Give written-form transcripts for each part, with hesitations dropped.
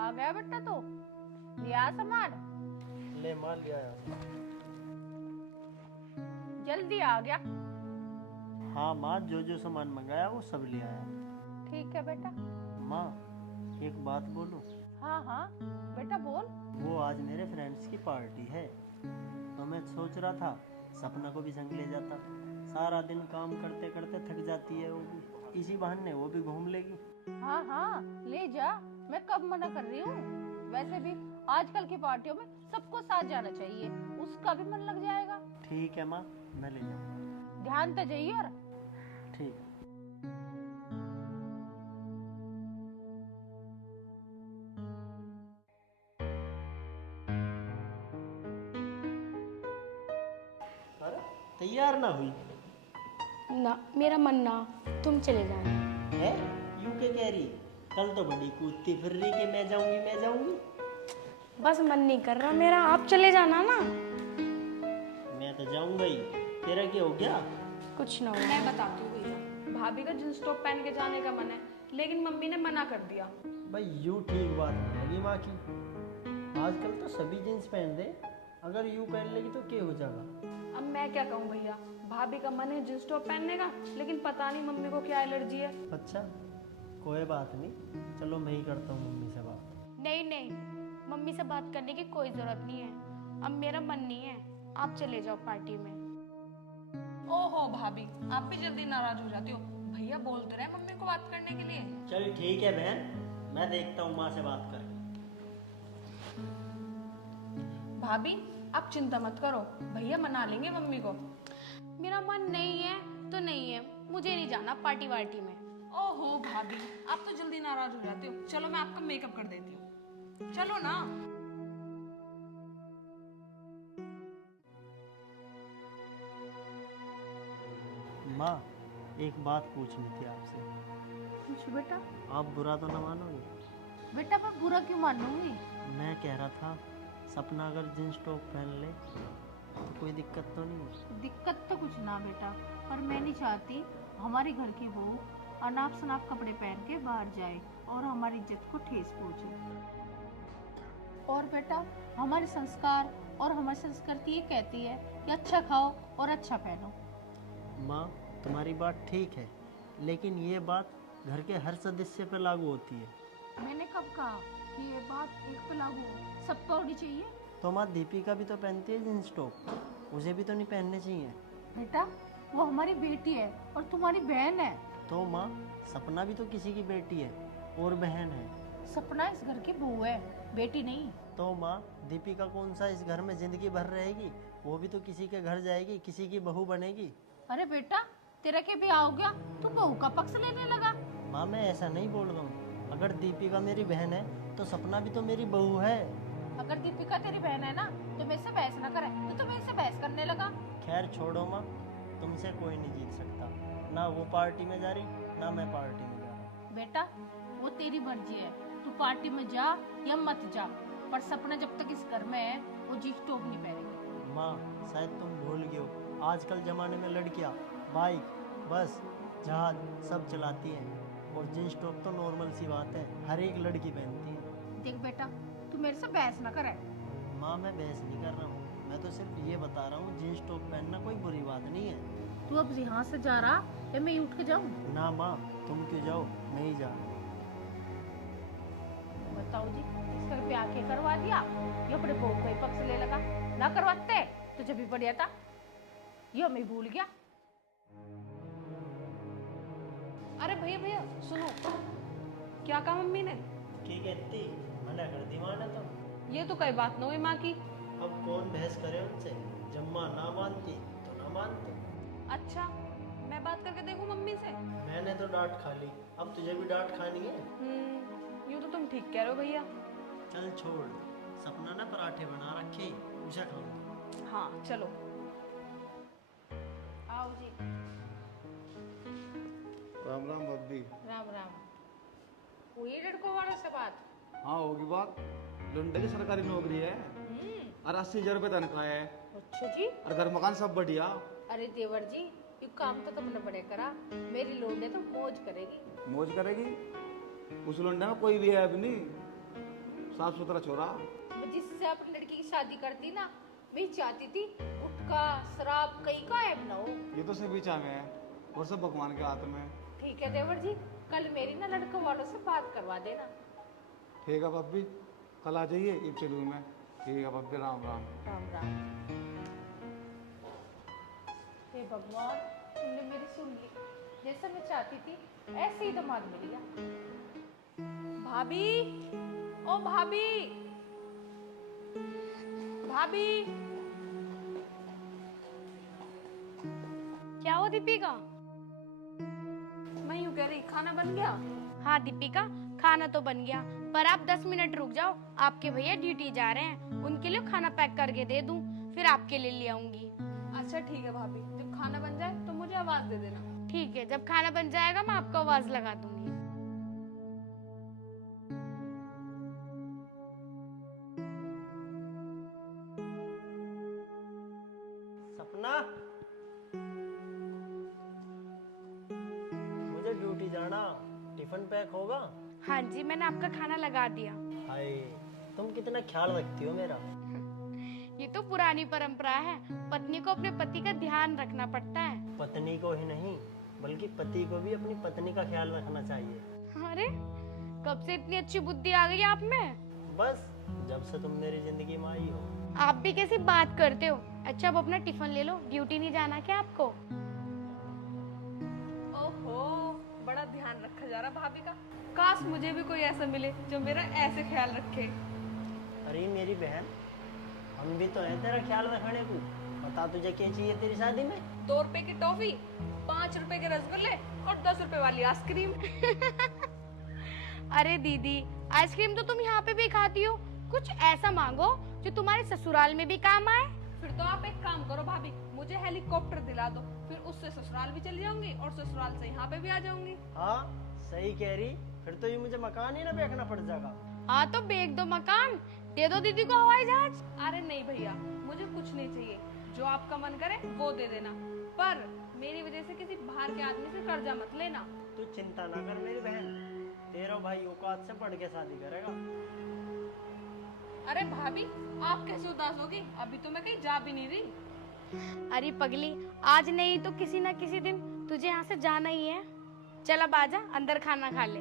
आ गया बेटा तो लिया सामान। ले माल लिया है। जल्दी आ गया। हाँ माँ, जो जो सामान मंगाया वो सब लिया है। ठीक है बेटा। माँ एक बात बोलूं? हाँ हाँ बेटा बोल। वो आज मेरे फ्रेंड्स की पार्टी है, तो मैं सोच रहा था सपना को भी संग ले जाता। सारा दिन काम करते करते थक जाती है वो भी, इसी बहाने वो भी घूम लेगी। हाँ हाँ ले जा, मैं कब मना कर रही हूँ। वैसे भी आजकल की पार्टियों में सबको साथ जाना चाहिए, उसका भी मन लग जाएगा। ठीक है माँ, मैं ले जाऊँ। ध्यान तो जाइए। और ठीक। अरे तैयार ना हुई ना, मेरा मन ना, तुम चले जाना। है? यू के कह रही? कल तो बड़ी कूदती फिर रही कि मैं जाऊंगी मैं जाऊंगी। बस मन नहीं कर रहा मेरा, आप चले जाना ना। मैं तो जाऊंगा ही, तेरा क्या हो गया? कुछ ना हो। मैं बताती हूँ भैया, भाभी का जींस टॉप पहन के जाने का मन है, लेकिन मम्मी ने मना कर दिया। भाई यूं ठीक बात नहीं लगी माँ की। आजकल तो सभी जींस पहन दे, अगर यूं पहन लेगी तो क्या हो जाएगा? अब मैं क्या कहूँ भैया, भाभी का मन है जींस टॉप पहनने का, लेकिन पता नहीं मम्मी को क्या एलर्जी है। अच्छा कोई बात नहीं, चलो मैं ही करता हूँ मम्मी से बात। नहीं नहीं, मम्मी से बात करने की कोई जरूरत नहीं है, अब मेरा मन नहीं है, आप चले जाओ पार्टी में। ओहो भाभी, आप भी जल्दी नाराज हो जाती हो। भैया बोलते रहे मम्मी को बात करने के लिए। चल ठीक है बहन, मैं देखता हूँ माँ से बात कर। भाभी आप चिंता मत करो, भैया मना लेंगे मम्मी को। मेरा मन नहीं है तो नहीं है, मुझे नहीं जाना पार्टी वार्टी में। ओहो भाभी, आप तो जल्दी नाराज हो जाते हो। चलो मैं आपका मेकअप कर देती हूँ, चलो ना। माँ एक बात पूछनी थी आपसे। कुछ बेटा। आप बुरा तो न मानोगे? बेटा मैं बुरा क्यों मानूंगी। मैं कह रहा था सपना अगर जींस टॉप पहन ले तो कोई दिक्कत तो नहीं है? दिक्कत तो कुछ ना बेटा, पर मैं नहीं चाहती हमारे घर की बहू अनाप शनाप कपड़े पहन के बाहर जाए और हमारी इज्जत को ठेस पहुंचे। और बेटा हमारे संस्कार और हमारी संस्कृति ये कहती है कि अच्छा खाओ और अच्छा पहनो। माँ तुम्हारी बात ठीक है, लेकिन ये बात घर के हर सदस्य पर लागू होती है। मैंने कब कहा कि ये बात एक पे लागू हो, सबको होनी चाहिए। तो माँ दीपिका भी तो पहनती है जींस टॉप, उसे भी तो नहीं पहनने चाहिए? बेटा वो हमारी बेटी है और तुम्हारी बहन है। तो माँ सपना भी तो किसी की बेटी है और बहन है। सपना इस घर की बहू है, बेटी नहीं। तो माँ दीपिका कौन सा इस घर में जिंदगी भर रहेगी? वो भी तो किसी के घर जाएगी, किसी की बहू बनेगी। अरे बेटा तेरा के भी हो गया, तू बहू का पक्ष लेने लगा। माँ मैं ऐसा नहीं बोल रहा हूँ, अगर दीपिका मेरी बहन है तो सपना भी तो मेरी बहू है। अगर दीपिका तेरी बहन है ना तो मेरे से बहस ना करे, तो मेरे से बहस करने लगा। खैर छोड़ो माँ, तुमसे कोई नहीं जीत सकता, ना वो पार्टी में जा रही ना मैं पार्टी में जा रहा। बेटा वो तेरी मर्जी है, तू पार्टी में जा या मत जा, पर सपना जब तक इस घर में है वो जींस टॉप नहीं पहनेगी। माँ शायद तुम भूल गए हो, आजकल ज़माने में लड़कियाँ बाइक बस जहाज सब चलाती हैं और जींस टॉप तो नॉर्मल सी बात है, हर एक लड़की पहनती है। देख बेटा तू मेरे से बहस ना करे। माँ मैं बहस नहीं कर रहा हूँ, मैं तो सिर्फ ये बता रहा हूँ जींस टॉप पहनना कोई बुरी बात नहीं है। तू अब यहाँ से जा रहा या मैं उठ के जाऊँ? ना माँ तुम क्यों जाओ, मैं ही जा रहा हूँ। बताओ जी, इस घर पे आके करवा दिया, ये अपने बहू का ही पक्ष ले लगा। ना करवाते तो जब भी बढ़िया था, ये मैं भूल गया। अरे भैया भैया सुनो, क्या कहा मम्मी ने? ठीक है इतनी मना कर दी माँ ने तो। ये तो कोई बात न हुई माँ की। अब कौन बहस करे उनसे, जब माँ ना मानती तो ना मानती। अच्छा मैं बात करके देखूं मम्मी से। मैंने तो डांट खा ली, अब तुझे भी डांट खानी है? यूँ तो तुम ठीक कह रहे हो भैया। चल छोड़, सपना ना पराठे बना रखे, उसे खाऊंगा। हाँ चलो। आओ जी। राम राम भाभी। राम राम। हुई लड़कों वालों से बात? हाँ होगी बात, लुंडे की सरकारी नौकरी है और 80,000 रुपये तनख्वाह है अच्छा जी। और घर मकान सब बढ़िया। अरे देवर जी, यू काम तो तुमने बड़े करा, मेरी लोंडे तो मौज करेगी। मौज करेगी? उस लुंडे में कोई भी है अब नहीं। साफ सुथरा छोरा। मैं जिससे अपनी लड़की की शादी करती ना, मैं चाहती थी गुटखा शराब कहीं का ऐब ना हो। ये तो सिर्फ इच्छा में है और सब भगवान के हाथ में। ठीक है देवर जी, कल मेरी ना लड़कों वालों से बात करवा देना। ठीक है भाभी, कल आ जाइए, इब चलूँ मैं। ठीक है भाभी, राम राम। राम राम। हे भगवान, तुमने मेरी सुन ली। जैसा मैं चाहती थी ऐसे ही दामाद मिल गया। भाभी, ओ भाभी, भाभी। क्या हो दीपिका? मैं यूं कह रही, खाना बन गया? हाँ दीपिका, खाना तो बन गया, पर आप 10 मिनट रुक जाओ। आपके भैया ड्यूटी जा रहे हैं, उनके लिए खाना पैक करके दे दूं, फिर आपके लिए ले आऊंगी। अच्छा ठीक है भाभी, जब खाना बन जाए तो मुझे आवाज दे देना। ठीक है, जब खाना बन जाएगा मैं आपको आवाज लगा दूंगी। सपना, मुझे ड्यूटी जाना, टिफिन पैक होगा? हाँ जी, मैंने आपका खाना लगा दिया। हाय, तुम कितना ख्याल रखती हो मेरा। ये तो पुरानी परंपरा है, पत्नी को अपने पति का ध्यान रखना पड़ता है। पत्नी को ही नहीं, बल्कि पति को भी अपनी पत्नी का ख्याल रखना चाहिए। अरे, कब से इतनी अच्छी बुद्धि आ गई आप में? बस जब से तुम मेरी जिंदगी में आई हो। आप भी कैसी बात करते हो। अच्छा, अब अपना टिफिन ले लो, ड्यूटी नहीं जाना क्या आपको? ओहो, बड़ा ध्यान रखा जा रहा भाभी का। काश मुझे भी कोई ऐसा मिले जो मेरा ऐसे ख्याल रखे। अरे मेरी बहन, हम भी तो हैं तेरा ख्याल रखने को। बता तुझे क्या चाहिए तेरी शादी में? 2 रुपए की टॉफी, 5 रुपए के रसगुल्ले और 10 रुपए वाली आइसक्रीम। अरे दीदी, आइसक्रीम तो तुम यहाँ पे भी खाती हो, कुछ ऐसा मांगो जो तुम्हारे ससुराल में भी काम आए। फिर तो आप एक काम करो भाभी, मुझे हेलीकॉप्टर दिला दो, फिर उससे ससुराल भी चली जाऊंगी और ससुराल से यहाँ पे भी आ जाऊंगी। हाँ सही कह रही, फिर तो ये मुझे मकान ही ना बेचना पड़ जाएगा। हाँ तो बेच दो मकान, दे दो दीदी को हवाई जहाज। अरे नहीं भैया, मुझे कुछ नहीं चाहिए, जो आपका मन करे वो दे देना, पर मेरी वजह से किसी बाहर के आदमी से कर्जा मत लेना। तू चिंता ना कर मेरी बहन, तेरा भाई औकात से बढ़ के शादी करेगा। अरे भाभी, आप कैसे उदास होगी? अभी तो मैं कहीं जा भी नहीं रही। अरे पगली, आज नहीं तो किसी ना किसी दिन तुझे यहाँ से जाना ही है। चल अब आजा, अंदर खाना खा ले।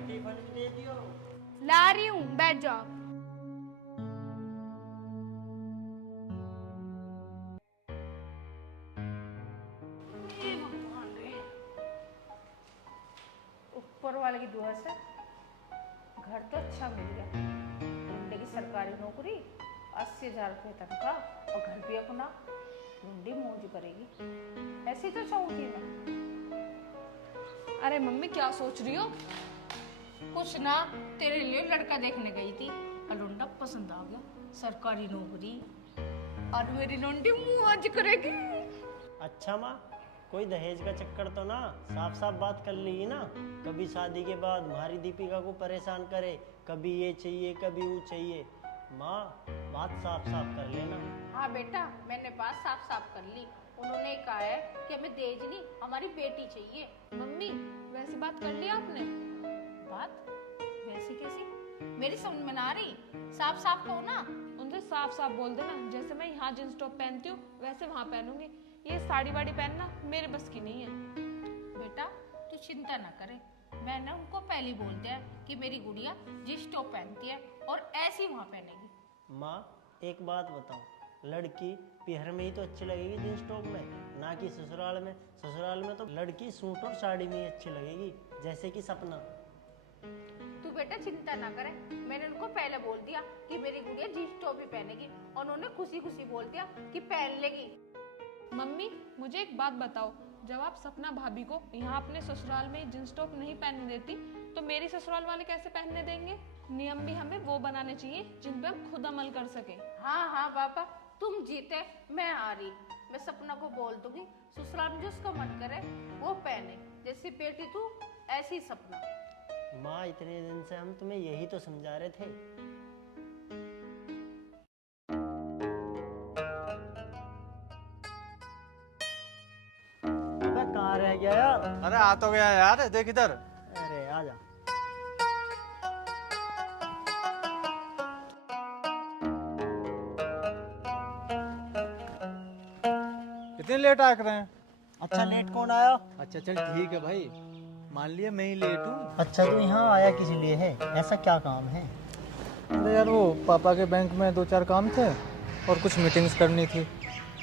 टिफिन भी दे दियो। ला रही हूँ, बैठ जाओ। ऊपर वाले की दुआ से घर तो अच्छा मिल गया। लुंडे की सरकारी नौकरी, 80,000 रुपये तनख्वाह और घर भी अपना। लुंडी मौज करेगी, ऐसी तो चाहूंगी मैं। अरे मम्मी, क्या सोच रही हो? कुछ ना, तेरे लिए लड़का देखने गई थी और लुंडा पसंद आ गया, सरकारी नौकरी और मेरी लुंडी मौज करेगी। अच्छा माँ, कोई दहेज का चक्कर तो ना? साफ साफ बात कर ली ना। कभी शादी के बाद हमारी दीपिका को परेशान करे, कभी ये चाहिए कभी वो चाहिए। माँ, बात साफ साफ कर लेना। हाँ बेटा, मैंने बात साफ साफ कर ली। उन्होंने कहा है कि हमें दहेज नहीं, हमारी बेटी चाहिए। मम्मी, वैसी बात कर ली आपने? बात वैसी कैसी? मेरी समझ में ना आ रही, साफ साफ कहो ना। उनसे साफ साफ बोल देना, जैसे मैं यहाँ जींस टॉप पहनती हूँ वैसे वहाँ पहनूंगी। ये साड़ी वाड़ी पहनना मेरे बस की नहीं है। बेटा तू चिंता ना करे, मैंने उनको पहले ही बोल दिया कि मेरी गुड़िया जींस टॉप पहनती है और ऐसी वहाँ पहनेगी। माँ एक बात बताओ, लड़की पिहर में ही तो अच्छी लगेगी जींस टॉप में, ना कि ससुराल में। ससुराल में तो लड़की सूट और साड़ी में ही अच्छी लगेगी, जैसे कि सपना। तू बेटा चिंता ना करे, मैंने उनको पहले बोल दिया कि मेरी गुड़िया जींस टॉप ही पहनेगी और उन्होंने खुशी खुशी बोल दिया कि पहन लेगी। मम्मी, मुझे एक बात बताओ, जब आप सपना भाभी को यहाँ अपने ससुराल में जींस टॉप नहीं पहनने देती, तो मेरी ससुराल वाले कैसे पहनने देंगे? नियम भी हमें वो बनाने चाहिए जिन पे हम खुद अमल कर सके। हाँ हाँ बाबा, तुम जीते मैं हारी। मैं सपना को बोल दूंगी ससुराल में जो उसका मन करे वो पहने, जैसी बेटी तू ऐसी सपना। माँ, इतने दिन से हम तुम्हें यही तो समझा रहे थे। अबे कहाँ रह गया यार? अरे आ तो गया यार, देख इधर। अरे आजा। इतने लेट आ रहे हैं? अच्छा लेट कौन आया? अच्छा चल ठीक है भाई, मान लिया मैं ही लेट हूँ। अच्छा तू यहाँ आया किस लिए है? ऐसा क्या काम है? अरे यार वो पापा के बैंक में 2-4 काम थे और कुछ मीटिंग्स करनी थी,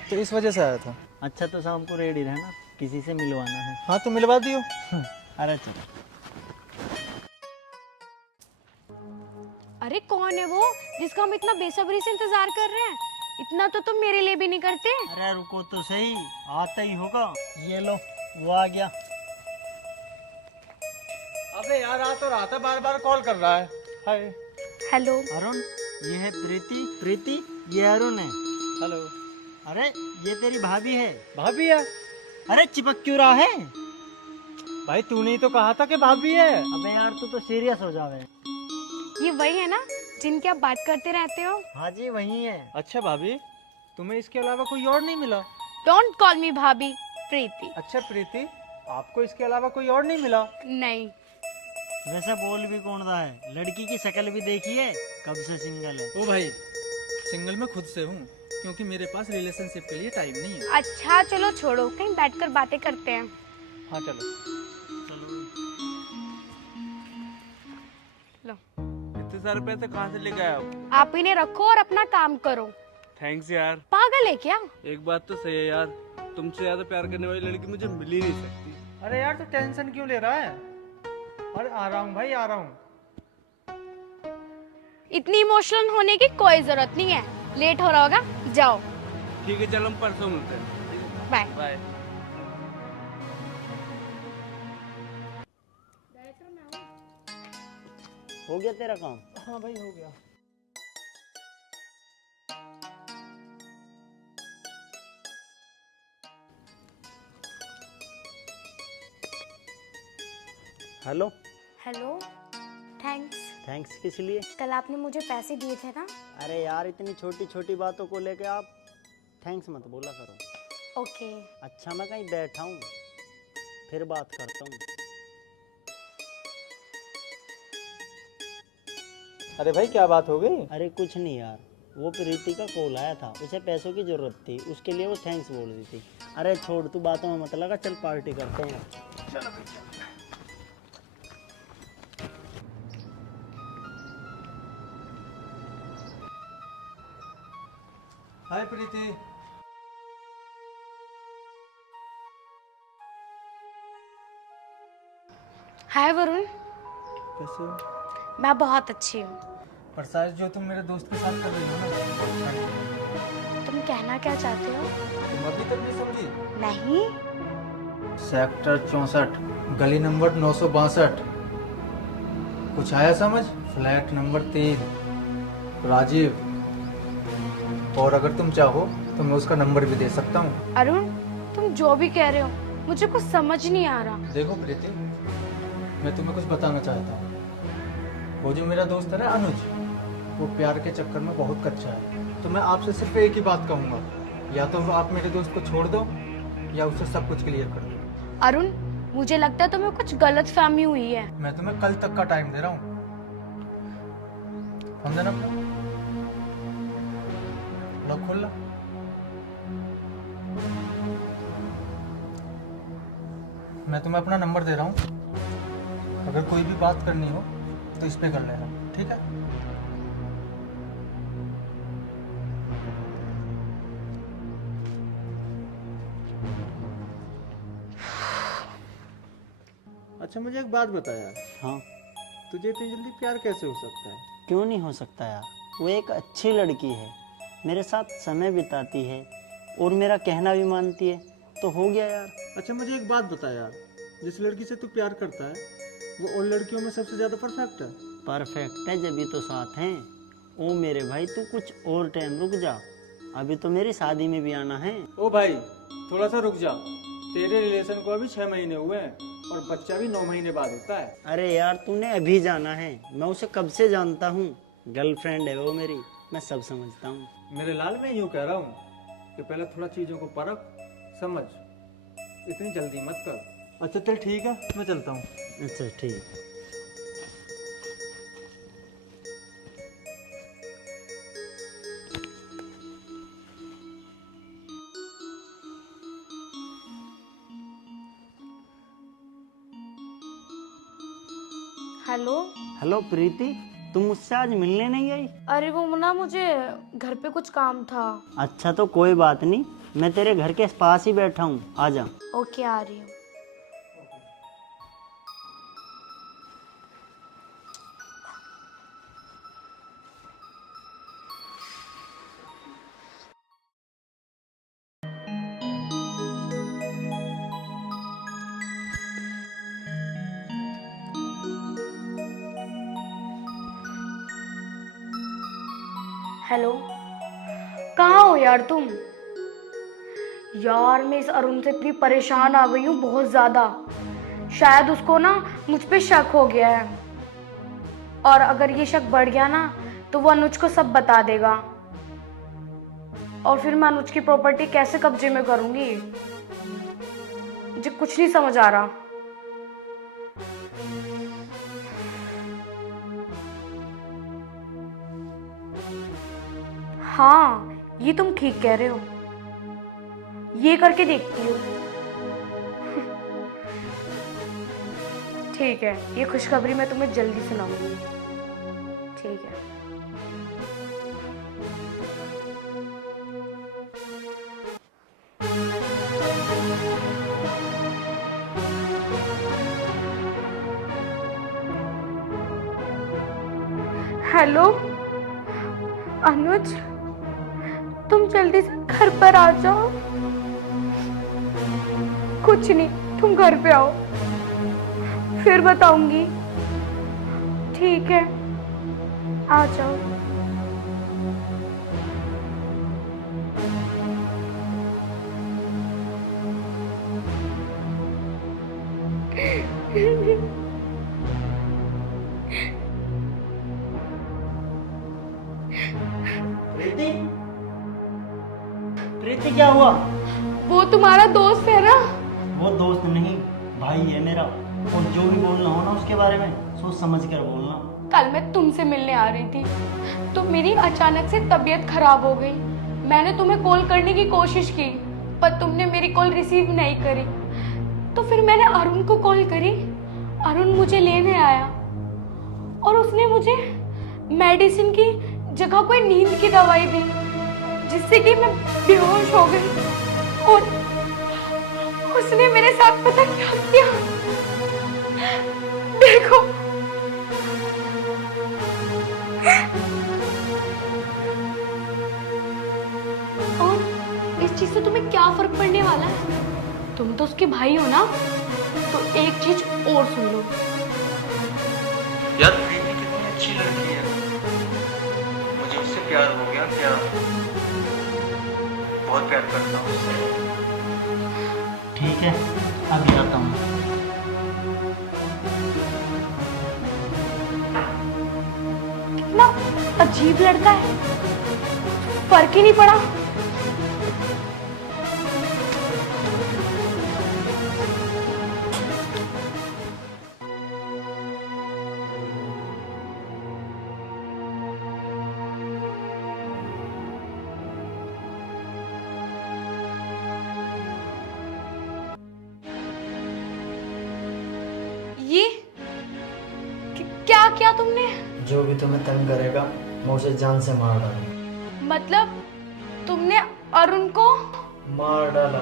तो इस वजह से आया था। अच्छा तो शाम को रेडी रहना, किसी से मिलवाना है। हाँ तो मिलवा दियो। अरे चलो। अरे कौन है वो जिसका हम इतना बेसब्री से इंतजार कर रहे हैं? इतना तो तुम मेरे लिए भी नहीं करते। अरे रुको तो सही, आता ही होगा। ये लो, वो आ गया। अबे यार आ तो रहा था, बार बार कॉल कर रहा है। हाय। हेलो। अरुण, ये है प्रीति। प्रीति, ये अरुण है। हेलो। अरे ये तेरी भाभी है। भाभी है? अरे चिपक क्यों रहा है? भाई तूने ही तो कहा था कि भाभी है। अबे यार तू तो सीरियस हो जावे। ये वही है ना जिनकी आप बात करते रहते हो? हाँ जी वही है। अच्छा भाभी, तुम्हें इसके अलावा कोई और नहीं मिला? डोंट कॉल मी भाभी, प्रीति। अच्छा प्रीति, आपको इसके अलावा कोई और नहीं मिला? नहीं। वैसे बोल भी कौन रहा है? लड़की की शक्ल भी देखी है, कब से सिंगल है। ओ भाई, सिंगल मैं खुद से हूँ, क्योंकि मेरे पास रिलेशनशिप के लिए टाइम नहीं है। अच्छा चलो छोड़ो, कहीं बैठकर बातें करते हैं। हाँ चलो। लो, इतने सारे पैसे कहाँ से लेके आए आप इन्हें रखो और अपना काम करो। थैंक्स यार। पागल है क्या? एक बात तो सही है यार, तुमसे ज्यादा प्यार करने वाली लड़की मुझे मिल ही नहीं सकती। अरे यार तू टेंशन क्यों ले रहा है? अरे आ रहा हूँ भाई, आ रहा हूँ। इतनी इमोशनल होने की कोई जरूरत नहीं है। लेट हो रहा होगा, जाओ। ठीक है चल, हम परसों मिलते हैं। बाय। बाय। हो गया तेरा काम? हाँ भाई हो गया। हेलो। हेलो। थैंक्स। थैंक्स किस लिए? कल आपने मुझे पैसे दिए थे ना? अरे यार इतनी छोटी छोटी बातों को लेके आप थैंक्स मत बोला करो। ओके। अच्छा मैं कहीं बैठा हूँ, फिर बात करता हूँ। अरे भाई क्या बात हो गई? अरे कुछ नहीं यार, वो प्रीति का कॉल आया था, उसे पैसों की जरूरत थी, उसके लिए वो थैंक्स बोल रही थी। अरे छोड़ तू बातों में मत लगा, चल पार्टी करते हैं। चलो भाई चलो। हाय प्रीति। हाय वरुण। कैसे हो? मैं बहुत अच्छी हूँ। पर शायद जो तुम मेरे दोस्त के साथ कर रही हो ना, तुम कहना क्या चाहते हो? तुम अभी तक नहीं समझी? नहीं। सेक्टर 64, गली नंबर 962। कुछ आया समझ? Flat number 3, Rajiv. और अगर तुम चाहो तो मैं उसका नंबर भी दे सकता हूँ। अरुण, तुम जो भी कह रहे हो मुझे कुछ समझ नहीं आ रहा। देखो प्रीति, मैं तुम्हें कुछ बताना चाहता हूँ। वो जो मेरा दोस्त है ना अनुज, वो प्यार के चक्कर में बहुत कच्चा है। तो मैं आपसे सिर्फ एक ही बात कहूँगा, या तो आप मेरे दोस्त को छोड़ दो या उससे सब कुछ क्लियर कर दो। अरुण, मुझे लगता है तुम्हें कुछ गलत फहमी हुई है। मैं तुम्हें कल तक का टाइम दे रहा हूँ, समझा ना? अपना लॉक खोल ला। मैं तुम्हें अपना नंबर दे रहा हूँ, अगर कोई भी बात करनी हो तो इस पे कर लेना, ठीक है? अच्छा मुझे एक बात बता यार, हाँ तुझे इतनी जल्दी प्यार कैसे हो सकता है? क्यों नहीं हो सकता यार, वो एक अच्छी लड़की है, मेरे साथ समय बिताती है और मेरा कहना भी मानती है, तो हो गया यार। अच्छा मुझे एक बात बता यार, जिस लड़की से तू प्यार करता है वो और लड़कियों में सबसे ज्यादा परफेक्ट है? परफेक्ट है जब भी तो साथ हैं। ओ मेरे भाई तू कुछ और टाइम रुक जा, अभी तो मेरी शादी में भी आना है। ओ भाई थोड़ा सा रुक जा, तेरे रिलेशन को अभी 6 महीने हुए हैं और बच्चा भी 9 महीने बाद होता है। अरे यार तूने अभी जाना है, मैं उसे कब से जानता हूँ, गर्लफ्रेंड है वो मेरी, मैं सब समझता हूँ। मेरे लाल मैं यूँ कह रहा हूँ कि पहले थोड़ा चीज़ों को परख समझ, इतनी जल्दी मत कर। अच्छा चल ठीक है, मैं चलता हूँ। अच्छा ठीक। हेलो। हेलो प्रीति, तुम मुझसे आज मिलने नहीं आई? अरे वो ना मुझे घर पे कुछ काम था। अच्छा तो कोई बात नहीं, मैं तेरे घर के पास ही बैठा हूँ, आ जा। ओके, आ रही हूँ। हेलो, कहाँ हो यार तुम? यार मैं इस अरुण से इतनी परेशान आ गई हूँ, बहुत ज्यादा। शायद उसको ना मुझ पे शक हो गया है, और अगर ये शक बढ़ गया ना तो वो अनुज को सब बता देगा, और फिर मैं अनुज की प्रॉपर्टी कैसे कब्जे में करूंगी? मुझे कुछ नहीं समझ आ रहा। हाँ, ये तुम ठीक कह रहे हो, ये करके देखती हूँ। ठीक है, ये खुशखबरी मैं तुम्हें जल्दी सुनाऊंगी। ठीक है। हेलो अनुज, तुम जल्दी से घर पर आ जाओ। कुछ नहीं, तुम घर पे आओ, फिर बताऊंगी। ठीक है, आ जाओ। प्रीति, प्रीति क्या हुआ? वो तुम्हारा दोस्त है ना? वो दोस्त नहीं, भाई है मेरा, और जो भी बोलना हो ना उसके बारे में सोच समझ कर बोलना। कल मैं तुमसे मिलने आ रही थी तो मेरी अचानक से तबीयत खराब हो गई। मैंने तुम्हें कॉल करने की कोशिश की पर तुमने मेरी कॉल रिसीव नहीं करी, तो फिर मैंने अरुण को कॉल करी। अरुण मुझे लेने आया और उसने मुझे मेडिसिन की जगह कोई नींद की दवाई दी, जिससे कि मैं बेहोश हो गई। और उसने मेरे साथ पता क्या किया? देखो, और इस चीज से तुम्हें क्या फर्क पड़ने वाला है? तुम तो उसके भाई हो ना। तो एक चीज और सुन लो। यार प्रीति कितनी अच्छी लड़की है, मुझे उससे प्यार हो गया। क्या बहुत प्यार करता हूँ उससे। ठीक है, अभी आता हूँ। कितना अजीब लड़का है, फर्क ही नहीं पड़ा। ये क्या किया तुमने? जो भी तुम्हें तंग करेगा मैं उसे जान से मार डालूंगा। मतलब तुमने अरुण को? मार डाला।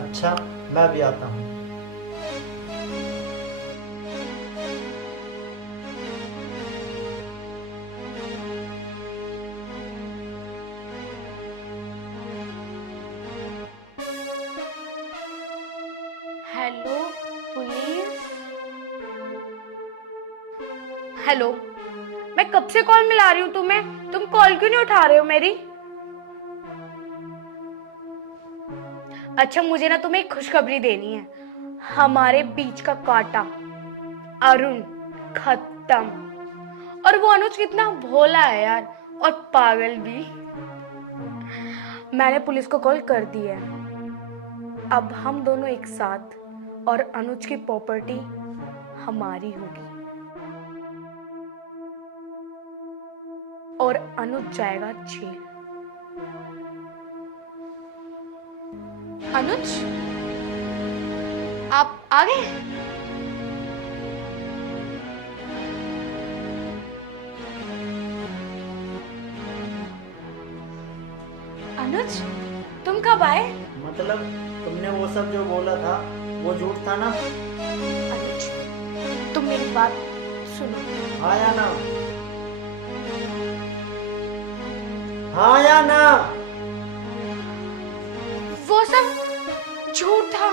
अच्छा, मैं भी आता हूँ। Hello police. हेलो, मैं कब से कॉल मिला रही हूँ तुम्हें, तुम कॉल क्यों नहीं उठा रहे हो मेरी? अच्छा, मुझे ना तुम्हें एक खुशखबरी देनी है। हमारे बीच का कांटा अरुण खत्म। और वो अनुज कितना भोला है यार, और पागल भी। मैंने पुलिस को कॉल कर दी है। अब हम दोनों एक साथ, और अनुज की प्रॉपर्टी हमारी होगी, और अनुज जाएगा जेल। अनुज, आप आ गए? अनुज, तुम कब आए? मतलब तुमने वो सब जो बोला था वो झूठ था ना? अनुज, तुम मेरी बात सुनो। हाँ या ना? हाँ या ना? वो सब झूठ था।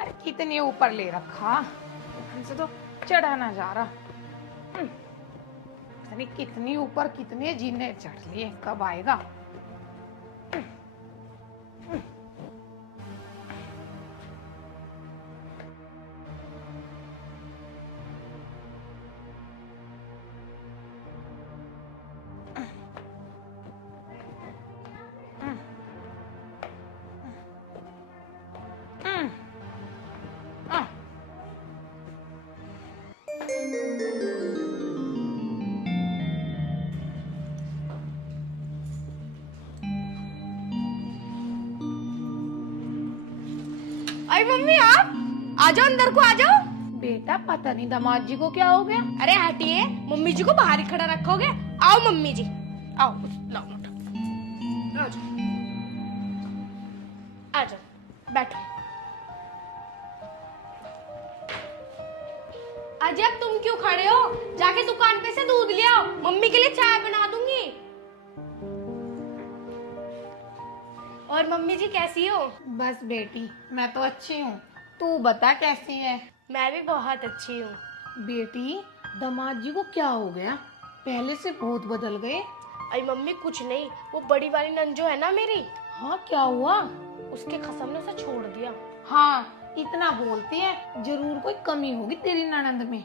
अरे कितने ऊपर ले रखा, हमसे तो चढ़ा ना जा रहा। पता नहीं कितनी ऊपर कितने जीने चढ़ लिए, कब आएगा। अरे मम्मी, आप आ जाओ, अंदर को आ जाओ। बेटा पता नहीं दामाद जी को क्या हो गया। अरे हटिए, मम्मी जी को बाहर ही खड़ा रखोगे? आओ मम्मी जी, आओ, लाओ मोटा, आ जाओ, आ जाओ, बैठो। अजय, तुम क्यों खड़े हो? जाके दुकान पे से दूध ले आओ, मम्मी के लिए चाय बना दूंगी। और मम्मी जी कैसी हो? बस बेटी मैं तो अच्छी हूँ, तू बता कैसी है। मैं भी बहुत अच्छी हूँ। बेटी दामाद जी को क्या हो गया, पहले से बहुत बदल गए। अरे मम्मी कुछ नहीं, वो बड़ी वाली नंजो है ना मेरी, हाँ क्या हुआ? उसके खसम ने उसे छोड़ दिया। हाँ इतना बोलती है, जरूर कोई कमी होगी तेरी ननंद में।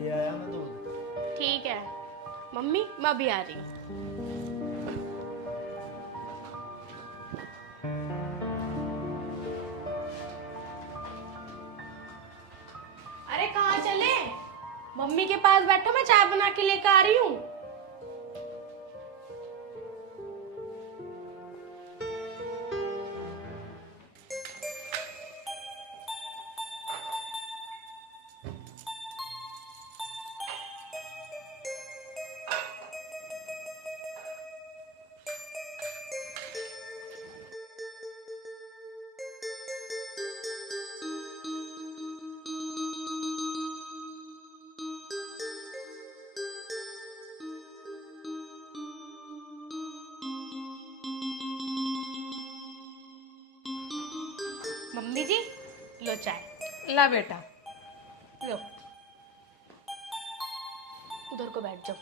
ले आया मैं दूध। ठीक है मम्मी, मैं अभी आ रही हूँ। अरे कहाँ चले? मम्मी के पास बैठो, मैं चाय बना के लेकर आ रही हूँ। मम्मी जी लो चाय। ला बेटा। लो, उधर को बैठ जाओ।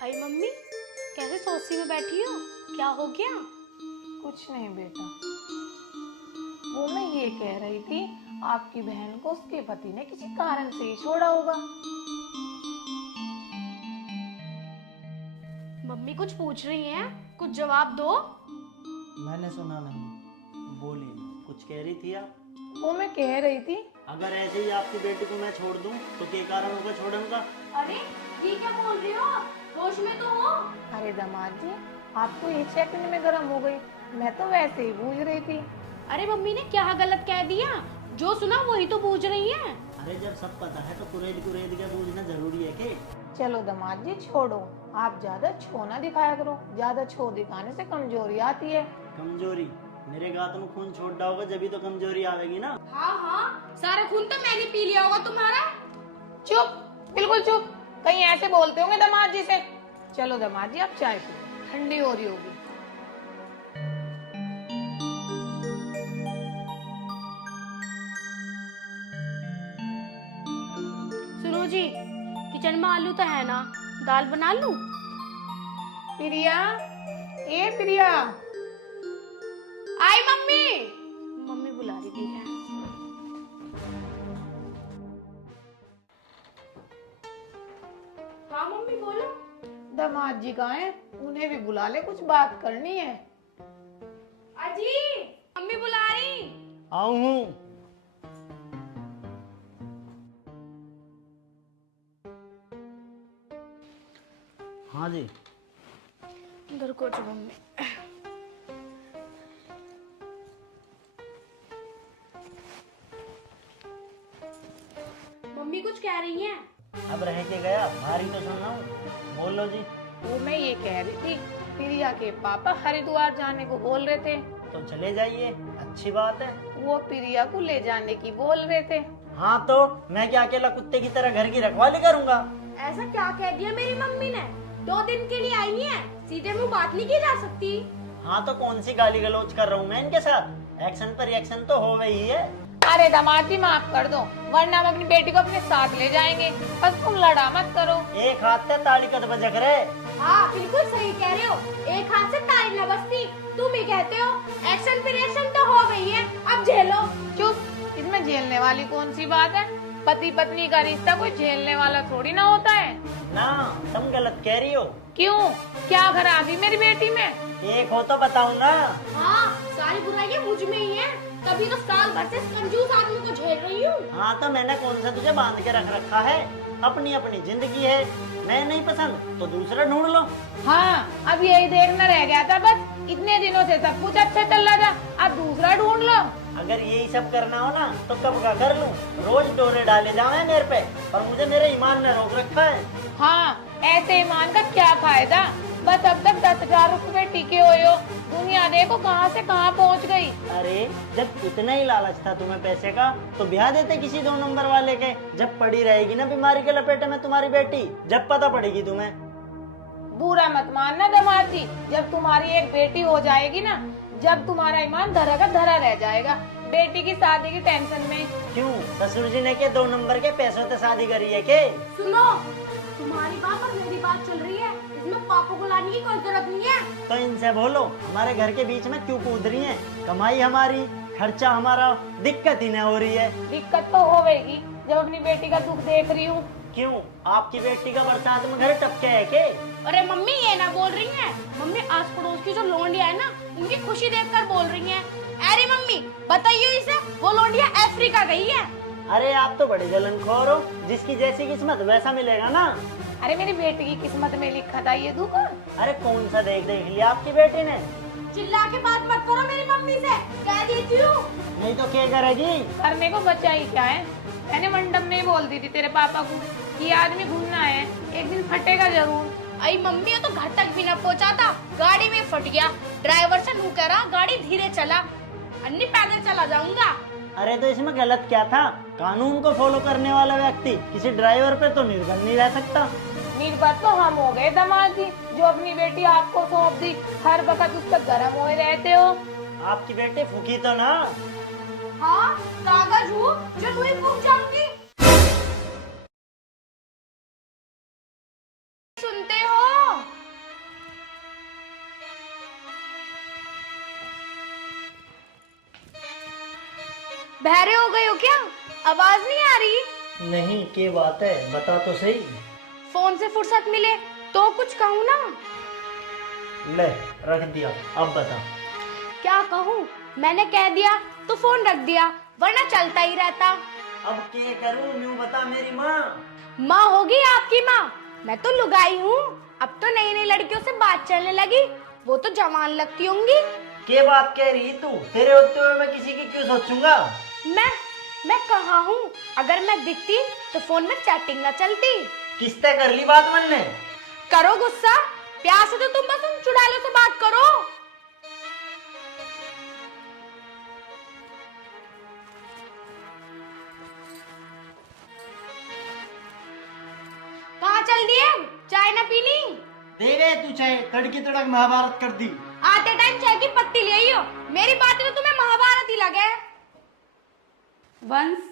अरे मम्मी, कैसे सोची में बैठी हो? क्या हो गया? कुछ नहीं बेटा, वो मैं ये कह रही थी आपकी बहन को उसके पति ने किसी कारण से ही छोड़ा होगा। मम्मी कुछ पूछ रही हैं, कुछ जवाब दो। मैंने सुना नहीं, बोलिए कुछ कह रही थी आप? वो मैं कह रही थी अगर ऐसे ही आपकी बेटी को मैं छोड़ दूं तो के कारण होगा छोड़ूंगा? अरे ये क्या बोल रही हो? होश में तो हो। अरे दामाद जी आपको एक सेकंड में गर्म हो गई, मैं तो वैसे ही बूझ रही थी। अरे मम्मी ने क्या गलत कह दिया? जो सुना वही तो बूझ रही हैं। अरे जब सब पता है तो कुरेद कुरेद के बूझना जरूरी है के? चलो दामाद जी छोड़ो, आप ज्यादा छो ना दिखाया करो, ज्यादा छो दिखाने से कमजोरी आती है। कमजोरी? मेरे गात में खून छोड़ डालोगे जब तो कमजोरी आवेगी ना। हाँ हाँ, सारा खून तो मैंने पी लिया होगा तुम्हारा। चुप, बिल्कुल चुप। कहीं ऐसे बोलते होंगे दामाद जी से। चलो दामाद जी आप चाय पियो, ठंडी हो रही होगी। सुनो जी, किचन में आलू तो है ना, दाल बना लूं? प्रिया, ए प्रिया। आई मम्मी। मम्मी बुला रही थी। हाँ मम्मी बोलो। दामाद जी कहाँ हैं? उन्हें भी बुला ले, कुछ बात करनी है। अजी, मम्मी बुला रही। आऊं हूँ। हाँ जी। इधर को चलो मम्मी। मम्मी कुछ कह रही हैं? अब रह के गया, भारी तो सुन रहा हूँ, बोलो जी। वो मैं ये कह रही थी, प्रिया के पापा हरिद्वार जाने को बोल रहे थे। तो चले जाइए, अच्छी बात है। वो प्रिया को ले जाने की बोल रहे थे। हाँ तो मैं क्या अकेला कुत्ते की तरह घर की रखवाली करूँगा? ऐसा क्या कह दिया मेरी मम्मी ने? 2 दिन के लिए आई है, सीधे मुंह बात नहीं की जा सकती। हाँ तो कौन सी गाली गलौज कर रहा हूँ मैं इनके साथ? एक्शन पर रिएक्शन तो हो गई है। अरे दामाद जी माफ कर दो, वरना हम अपनी बेटी को अपने साथ ले जाएंगे। बस तुम लड़ा मत करो। एक हाथ से ताली कद बजक रहे। हाँ बिल्कुल सही कह रहे हो, एक हाथ से ताली न बजती। तुम ही कहते हो एक्शन फिर एक्शन तो हो गई है, अब झेलो। चुप, इसमें झेलने वाली कौन सी बात है? पति पत्नी का रिश्ता कोई झेलने वाला थोड़ी ना होता है ना, तुम गलत कह रही हो। क्यों, क्या खराबी मेरी बेटी में? एक हो तो बताऊँ ना। हाँ, सारी बुराइयां मुझ में ही है, तभी तो साल भर से कंजूस आदमी को झेल रही हूँ। हाँ तो मैंने कौन सा तुझे बांध के रख रखा है? अपनी अपनी जिंदगी है, मैं नहीं पसंद तो दूसरा ढूंढ लो। हाँ, अब यही देखना रह गया था बस। इतने दिनों से सब कुछ अच्छा चल रहा था, अब दूसरा ढूंढ लो। अगर यही सब करना हो ना तो कब का कर लूं। रोज डोरे डाले जाए मेरे पे, पर मुझे मेरे ईमान ने रोक रखा है। हाँ, ऐसे ईमान का क्या फायदा? बस अब तक 10,000 रुपए टिके हुए हो, दुनिया देखो कहाँ से कहाँ पहुँच गई। अरे जब इतना ही लालच था तुम्हें पैसे का तो ब्याह देते किसी 2 नंबर वाले के। जब पड़ी रहेगी ना बीमारी के लपेटे में तुम्हारी बेटी, जब पता पड़ेगी तुम्हें। बुरा मत मानना दामाद जी, जब तुम्हारी एक बेटी हो जाएगी ना, जब तुम्हारा ईमान धरा का धरा रह जाएगा। बेटी की शादी की टेंशन में। क्यों, ससुर जी ने के 2 नंबर के पैसों से शादी करी है के? सुनो, तुम्हारी बात और मेरी बात चल रही है, इसमें पापा को लाने की कोई जरूरत नहीं है। तो इनसे बोलो हमारे घर के बीच में क्यों कूद रही हैं? कमाई हमारी, खर्चा हमारा, दिक्कत ही न हो रही है। दिक्कत तो होगी जब अपनी बेटी का दुख देख रही हूँ। क्यों, आपकी बेटी का बरसात में घर टपके है के? अरे मम्मी ये ना बोल रही हैं, मम्मी आस पड़ोस की जो लोंडिया है ना, उनकी खुशी देखकर बोल रही हैं। अरे मम्मी बताइए इसे, वो लोंडिया अफ्रीका गई है। अरे आप तो बड़े जलनखोर हो, जिसकी जैसी किस्मत वैसा मिलेगा ना। अरे मेरी बेटी की किस्मत में लिखा था ये दुख। अरे कौन सा देख देख लिया आपकी बेटी ने? चिल्ला के बात मत करो मेरी मम्मी से, कह देती हूँ। नहीं तो क्या करेगी? करने को बचा ही क्या है? मैंने मंडप में ही बोल दी थी तेरे पापा को कि आदमी घूमना है, एक दिन फटेगा जरूर। आई मम्मी ये तो घर तक भी न पहुंचा था, गाड़ी में फट गया। ड्राइवर से नू कह रहा गाड़ी धीरे चला, अन्नी पैदल चला जाऊंगा। अरे तो इसमें गलत क्या था? कानून को फॉलो करने वाला व्यक्ति किसी ड्राइवर पे तो निर्भर नहीं रह सकता। निर्भर तो हम हो गए दामाद जी, जो अपनी बेटी आपको सौंप दी, हर वक्त उस पर गर्म हुए रहते हो। आपकी बेटी फूकी तो ना? हाँ, कागज हूँ जो तू ही फूक जाऊंगी। सुनते हो? बहरे हो गए हो क्या? आवाज नहीं आ रही? नहीं, क्या बात है, बता तो सही। फोन से फुर्सत मिले तो कुछ कहूँ ना? ले रख दिया, अब बता। क्या कहूँ? मैंने कह दिया तो फोन रख दिया, वरना चलता ही रहता। अब क्या करूँ, यूँ बता मेरी माँ। माँ होगी आपकी माँ, मैं तो लुगाई हूँ। अब तो नई नई लड़कियों से बात चलने लगी, वो तो जवान लगती होंगी। क्या बात कह रही तू? तेरे होते हुए मैं किसी की क्यों सोचूंगा? मैं कहाँ हूँ? अगर मैं दिखती तो फोन में चैटिंग न चलती। किससे कर ली बात मन ने? करो गुस्सा, प्यार से तो तुम बस उन चुड़ैलों से बात करो। तू चाहे तड़की तड़क महाभारत कर दी। आते टाइम चाय की पत्ती ले आई हो, मेरी बात तो तुम्हें महाभारत ही लगे। वंश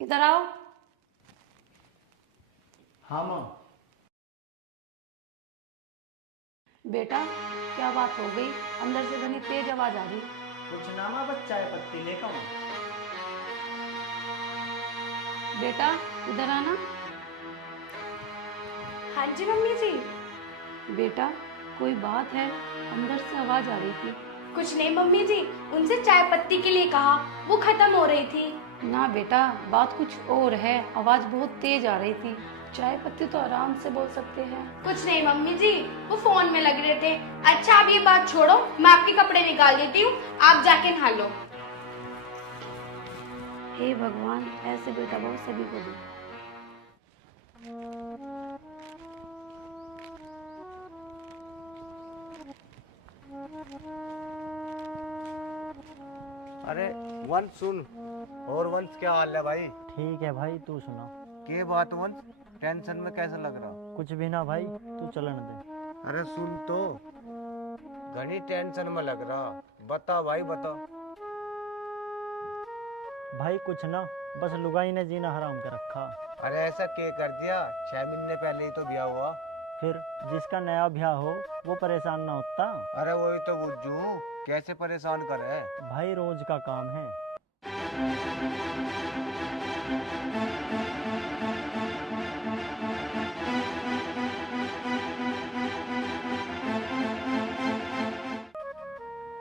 इधर आओ। हाँ माँ। बेटा क्या बात हो गई, अंदर से घनी तेज आवाज आ रही। कुछ ना माँ, बस चाय पत्ती लेकर आऊं। बेटा इधर आना। हाँ जी मम्मी जी। बेटा कोई बात है, अंदर से आवाज आ रही थी। कुछ नहीं मम्मी जी, उनसे चाय पत्ती के लिए कहा, वो खत्म हो रही थी। ना बेटा बात कुछ और है, आवाज बहुत तेज आ रही थी। चाय पत्ती तो आराम से बोल सकते हैं। कुछ नहीं मम्मी जी, वो फोन में लग रहे थे। अच्छा अब ये बात छोड़ो, मैं आपके कपड़े निकाल देती हूँ, आप जाके नहा लो। हे भगवान, ऐसे बेटा बहुत सभी को दे। अरे वंश सुन। और वंश क्या हाल है भाई? ठीक है भाई, तू सुना। के बात वंश, टेंशन में कैसा लग रहा? कुछ भी ना भाई, तू चलन दे। अरे सुन तो, घनी टेंशन में लग रहा। बता भाई बता। भाई कुछ ना, बस लुगाई ने जीना हराम कर रखा। अरे ऐसा क्या कर दिया? 6 महीने पहले ही तो ब्याह हुआ। फिर जिसका नया ब्याह हो वो परेशान ना होता। अरे वही तो बुझू, कैसे परेशान करे? भाई रोज का काम है।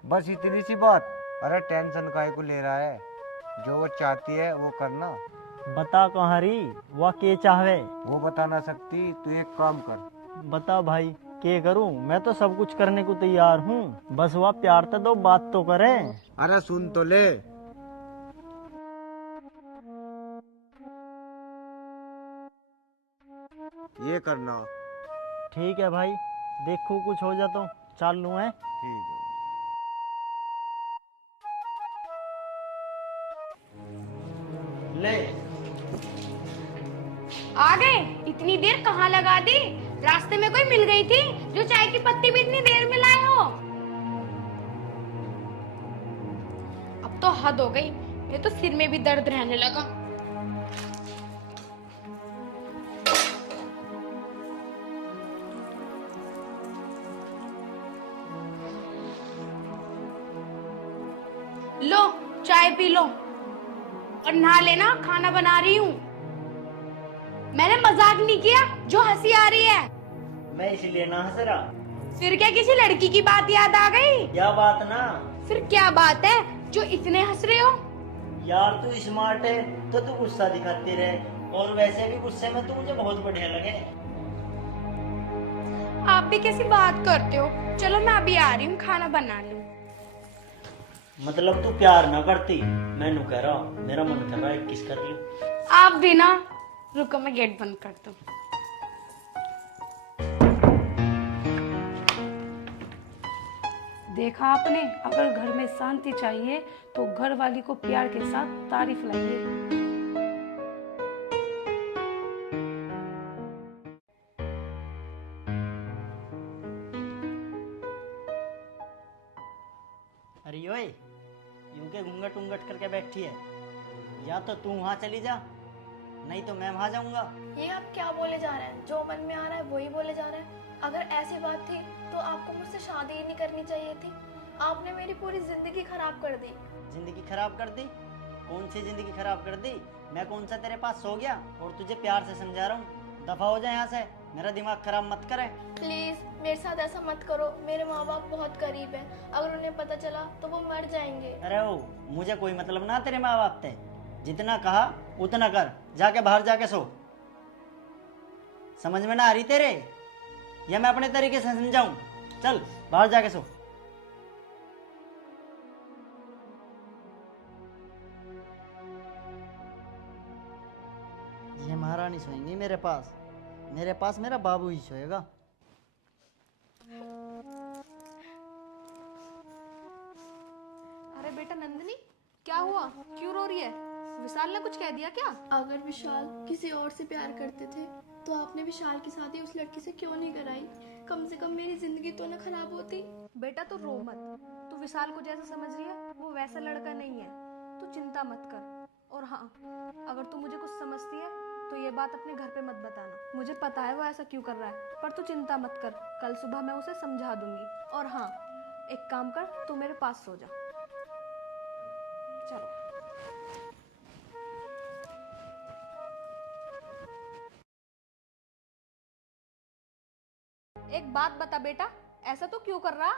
बस इतनी सी बात? अरे टेंशन काहे को ले रहा है? जो वो चाहती है वो करना। बता कहाँ रही, वह के चाहवे? वो बता ना सकती, तू एक काम कर। बता भाई, के करूं? मैं तो सब कुछ करने को तैयार हूँ, बस वह प्यार तो दो, बात तो करे। अरे सुन तो ले। ये करना। ठीक है भाई, देखो कुछ हो जा तो चाल लूँ है। ठीक है। ले आ गए? इतनी देर कहाँ लगा दी? रास्ते में कोई मिल गई थी जो चाय की पत्ती भी इतनी देर में लाए हो? अब तो हद हो गई, मेरे तो सिर में भी दर्द रहने लगा। लो चाय पी लो और नहा लेना, खाना बना रही हूँ। मैंने मजाक नहीं किया, जो हंसी आ रही है। मैं इसलिए ना हंस रहा। फिर क्या किसी लड़की की बात याद आ गई? क्या बात ना? फिर क्या बात है जो इतने हंस रहे हो? यार तू स्मार्ट है तो तू गुस्सा दिखाती रहे, और वैसे भी गुस्से में तू मुझे बहुत बढ़िया लगे। आप भी कैसी बात करते हो? चलो मैं अभी आ रही हूँ, खाना बना लूं। मतलब तू प्यार ना करती? मैं नु कह रहा, मेरा मन कर रहा है किस कर लूं। आप भी ना, रुको मैं गेट बंद कर दूं। देखा आपने, अगर घर में शांति चाहिए तो घर वाली को प्यार के साथ तारीफ लाइए। अरे ओए, यूं के घूंघट उंगट करके बैठी है, या तो तू वहां चली जा, नहीं तो मैं वहां जाऊंगा। ये आप क्या बोले जा रहे हैं? जो मन में आ रहा है वही बोले जा रहे हैं। अगर ऐसी बात थी तो आपको मुझसे शादी ही नहीं करनी चाहिए थी। आपने मेरी पूरी जिंदगी खराब कर दी। जिंदगी खराब कर दी? कौन सी जिंदगी खराब कर दी? मैं कौन सा तेरे पास सो गया? और तुझे प्यार से समझा रहा हूँ, दफा हो जाए यहाँ से, मेरा दिमाग खराब मत करे। प्लीज मेरे साथ ऐसा मत करो, मेरे माँ बाप बहुत गरीब हैं, अगर उन्हें पता चला तो वो मर जाएंगे। अरे ओ, मुझे कोई मतलब ना तेरे माँ बाप से, जितना कहा उतना कर, जाके बाहर जाके सो। समझ में ना आ रही तेरे, या मैं अपने तरीके से समझाऊं? चल बाहर जाके सो। ये महारानी सोएंगी मेरे पास, मेरे पास मेरा बाबू ही सोएगा। अरे बेटा नंदिनी, क्या हुआ? क्यों रो रही है? विशाल ने कुछ कह दिया क्या? अगर विशाल किसी और से प्यार करते थे तो आपने विशाल की शादी उस लड़की से क्यों नहीं कराई? कम से कम मेरी जिंदगी तो ना खराब होती। बेटा तू रो मत, तू विशाल को जैसा समझ रही है वो वैसा लड़का नहीं है, तू चिंता मत कर। और हाँ, अगर तू मुझे कुछ समझती है तो ये बात अपने घर पे मत बताना, मुझे पता है वो ऐसा क्यों कर रहा है, पर तू चिंता मत कर, कल सुबह मैं उसे समझा दूंगी। और हाँ, एक काम कर, तू मेरे पास सो जा। चलो। एक बात बता बेटा, ऐसा तो क्यों कर रहा?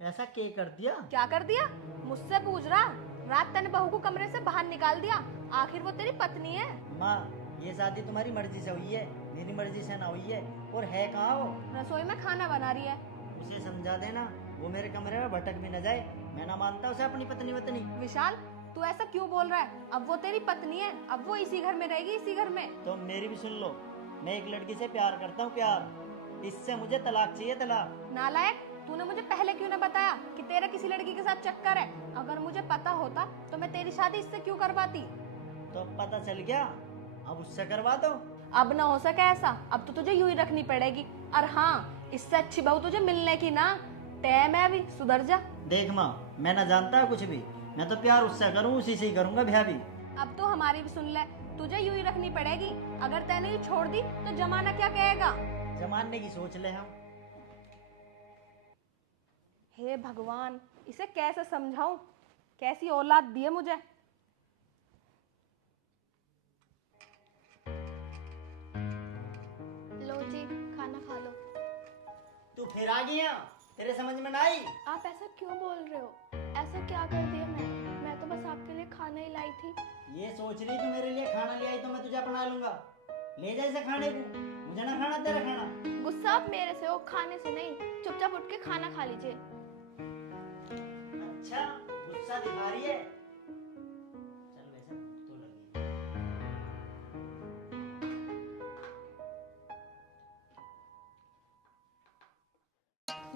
ऐसा क्या कर दिया? क्या कर दिया? मुझसे पूछ रहा? रात तने बहू को कमरे से बाहर निकाल दिया, आखिर वो तेरी पत्नी है। माँ, ये शादी तुम्हारी मर्जी से हुई है, मेरी मर्जी से ना हुई है। और है कहाँ वो? रसोई में खाना बना रही है। उसे समझा देना, वो मेरे कमरे में भटक भी न जाए। मैं ना मानता उसे अपनी पत्नी वतनी। विशाल, तू ऐसा क्यों बोल रहा है? अब वो तेरी पत्नी है, अब वो इसी घर में रहेगी, इसी घर में। तो मेरी भी सुन लो, मैं एक लड़की से प्यार करता हूँ, प्यार। इससे मुझे तलाक चाहिए, तलाक। नालायक, तूने मुझे पहले क्यों ना बताया कि तेरा किसी लड़की के साथ चक्कर है? अगर मुझे पता होता तो मैं तेरी शादी इससे क्यों करवाती? तो पता चल गया, अब उससे करवा दो। अब ना हो सके ऐसा, अब तो तुझे यूं ही रखनी पड़ेगी। और हाँ, इससे अच्छी बहू तुझे मिलने की ना, टाइम है अभी, सुधर जा। देख माँ, मैं ना जानता कुछ भी, मैं तो प्यार उससे करूँ, उसी से ही करूँगा ब्याह भी। अब तो हमारी भी सुन ले, तुझे यूं ही रखनी पड़ेगी। अगर तैने ये छोड़ दी तो जमाना क्या कहेगा? जमाने की सोच ले हम। हे भगवान, इसे कैसे समझाऊं? कैसी औलाद दी है मुझे। लो जी, खाना खा लो। तू फिर आ गया, तेरे समझ में ना आई? आप ऐसा क्यों बोल रहे हो? ऐसा क्या कर दिया मैं तो बस आपके लिए खाना ही लाई थी। ये सोच रही तू मेरे लिए खाना ले आई तो मैं तुझे अपना लूंगा? ले जा इसे खाने को, मुझे ना खाना तेरा खाना। गुस्सा आप मेरे से हो, खाने से नहीं। चुपचाप उठ के खाना खा लीजिए। अच्छा, गुस्सा दिखा रही है? चल वैसे तो लगी।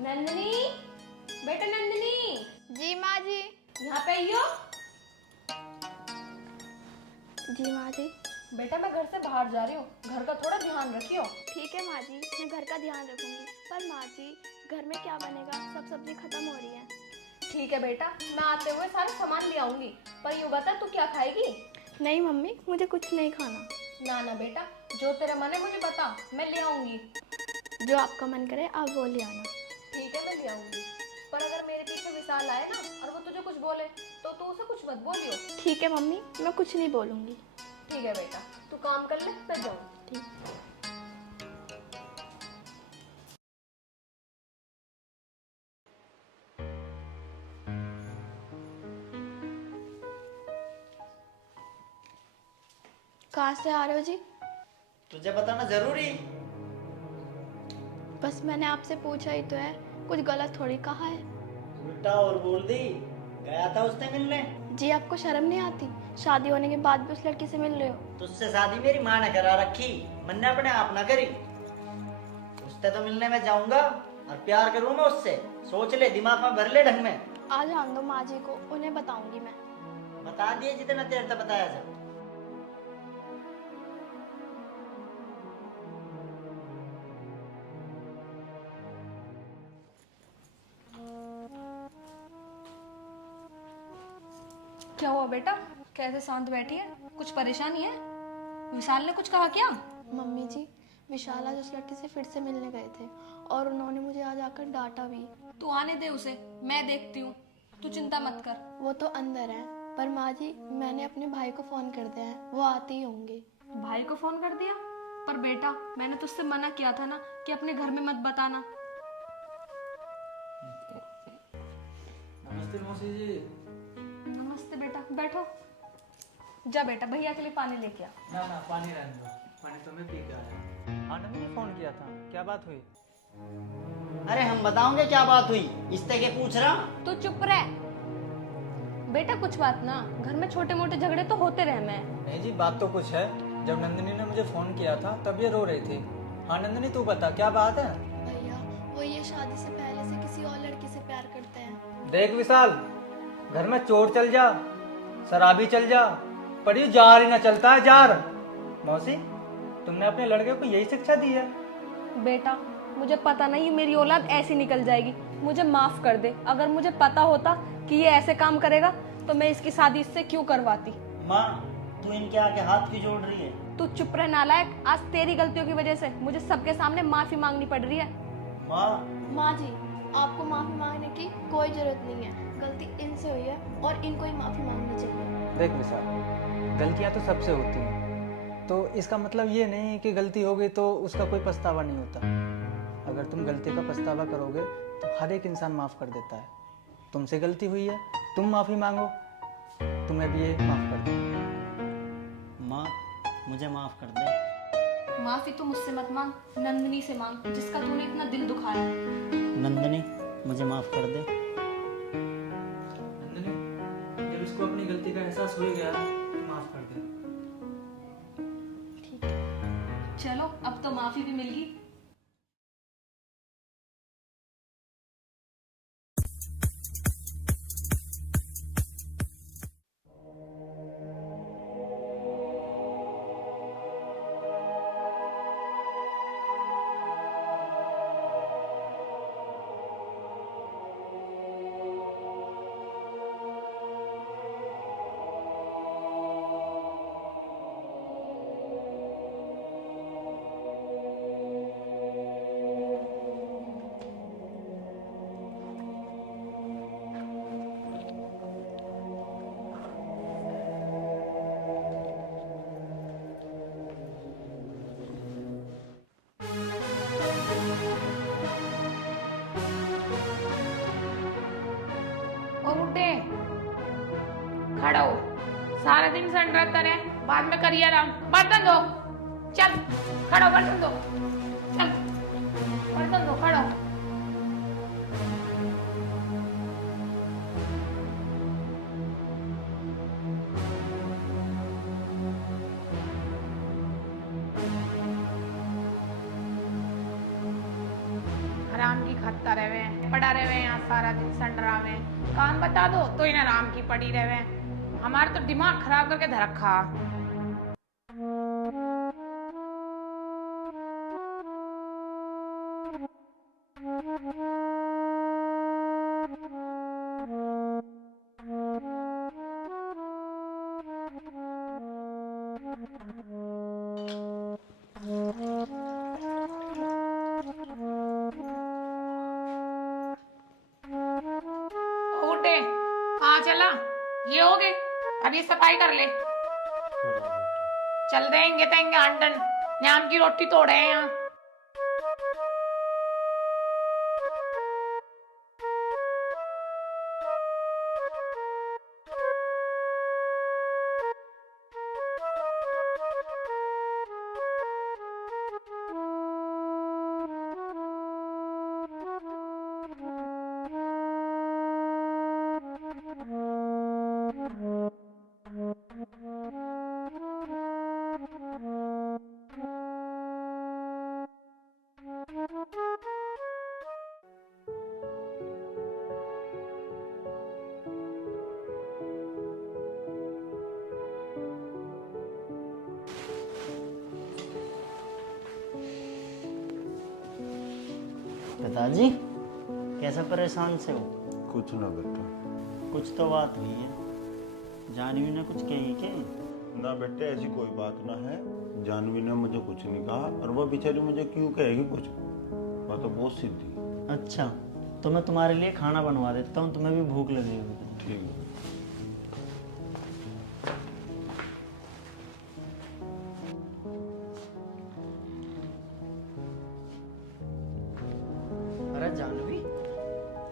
नंदिनी, बेटा नंदिनी, जी माँ जी। यहाँ पे आइयो। जी माँ जी। बेटा मैं घर से बाहर जा रही हूँ, घर का थोड़ा ध्यान रखियो। ठीक है माँ जी, मैं घर का ध्यान रखूंगी। पर माँ जी, घर में क्या बनेगा? सब सब्जी खत्म हो रही है। ठीक है बेटा, मैं आते हुए सारा सामान ले आऊंगी, पर यूं बता तू क्या खाएगी? नहीं मम्मी, मुझे कुछ नहीं खाना। ना ना बेटा, जो तेरा मन है मुझे बता, मैं ले आऊंगी। जो आपका मन करे आप वो ले आना। ठीक है, मैं ले आऊंगी। पर अगर मेरे पीछे विशाल आए ना और वो तुझे कुछ बोले तो तू उसे कुछ मत बोलियो। ठीक है मम्मी, मैं कुछ नहीं बोलूंगी। ठीक है बेटा, तू काम कर ले, मैं जाऊँ। ठीक। कहाँ से आ रहे हो जी? तुझे बताना जरूरी? बस मैंने आपसे पूछा ही तो है, कुछ गलत थोड़ी कहा है। उल्टा और बोल दी, गया था उससे मिलने। जी आपको शर्म नहीं आती? शादी होने के बाद भी उस लड़की से मिल रहे हो। तुझसे शादी मेरी माँ ने करा रखी, मैंने अपने आप ना करी। उससे तो मिलने में जाऊंगा और प्यार करूँ मैं उससे, सोच ले, दिमाग में भर ले ढंग में। आज आन दो माँ जी को, उन्हें बताऊंगी मैं। बता दिए जितना देर तक बताया जा। क्या हुआ बेटा, कैसे शांत बैठी है? कुछ परेशानी है? विशाल ने कुछ कहा क्या? मम्मी जी, विशाल आज उस लड़की से फिर से मिलने गए थे और उन्होंने मुझे आज आकर डांटा भी। तू आने दे उसे, मैं देखती हूँ, तू चिंता मत कर। वो तो अंदर है, पर माँ जी मैंने अपने भाई को फोन कर दिया है, वो आते ही होंगे। भाई को फोन कर दिया? पर बेटा मैंने तुझसे मना किया था ना कि अपने घर में मत बताना। नमस्ते मौसी जी। नमस्ते बेटा, बैठो। जा बेटा, भैया के लिए पानी लेके आ। ना ना, पानी रहने दो, पानी तो मैं पी के आया। आनंद ने फोन किया था, क्या बात हुई? अरे हम बताओगे क्या बात हुई, इस तरह के पूछ रहा। तू चुप रह बेटा, कुछ बात ना, घर में छोटे मोटे झगड़े तो होते रहे। मैं नहीं जी, बात तो कुछ है। जब नंदिनी ने मुझे फोन किया था तब ये रो रही थी। हाँ नंदिनी, तू बता क्या बात है? भैया, वो ये शादी से पहले से किसी और लड़की से प्यार करते हैं। देख विशाल, घर में चोर चल जा, शराबी चल जा, पर ये जार ही ना चलता है, जार। मौसी, तुमने अपने लड़के को यही शिक्षा दी है? बेटा मुझे पता नहीं मेरी औलाद ऐसी निकल जाएगी। मुझे माफ कर दे। अगर मुझे पता होता कि ये ऐसे काम करेगा तो मैं इसकी शादी इससे क्यों करवाती। माँ, तू इनके आगे हाथ क्यों जोड़ रही है? तू चुप रह नालायक। आज तेरी गलतियों की वजह से मुझे सबके सामने माफी मांगनी पड़ रही है। माँ, माँ जी, आपको माफी मांगने की कोई जरूरत नहीं है। गलती इनसे हुई है और इनको ही माफी मांगनी चाहिए। देख विशाल, गलतियाँ तो सबसे होती हैं, तो इसका मतलब ये नहीं कि गलती हो गई तो उसका कोई पछतावा नहीं होता। अगर तुम गलती का पछतावा करोगे तो हर एक इंसान माफ़ कर देता है। तुमसे गलती हुई है, तुम माफ़ी मांगो, तुम्हें भी ये माफ़ कर दे। माँ मुझे माफ कर दे। माफी तो मुझसे मत मांग, नंदिनी से मांग, जिसका तूने इतना दिल दुखाया। नंदिनी, मुझे माफ कर दे। नंदिनी, जब इसको अपनी गलती का एहसास हो गया तो माफ़ कर दे। चलो अब तो माफी भी मिल गई। ओ बुड्ढे, खड़ा हो। सारा दिन सन रहता रहे, बाद में करिए आराम। बर्तन दो, चल खड़ो, बर्तन दो, चल बर्तन दो, खड़ो। आराम की खत्ता रहे, पड़ा रहे यहाँ सारा दिन संडरा में। काम बता दो तो इन्हें आराम की पड़ी रहे। हमारा तो दिमाग खराब करके धर रखा। उठे, हाँ चला, ये हो गए। अभी सफाई कर ले। चल देंगे तेंगे आंटन, न्याम की रोटी तोड़े हैं यहाँ। पिताजी, कैसे परेशान से हो? कुछ ना बेटा। कुछ तो बात हुई है। जानवी ने कुछ कही के? ना बेटे, ऐसी कोई बात ना है। जानवी ने मुझे कुछ नहीं कहा, और वो बेचारी मुझे क्यों कहेगी कुछ? मैं तो बहुत सीधी। अच्छा, तो मैं तुम्हारे लिए खाना बनवा देता हूँ, तुम्हें भी भूख लगी होगी। ठीक है। अरे जानवी,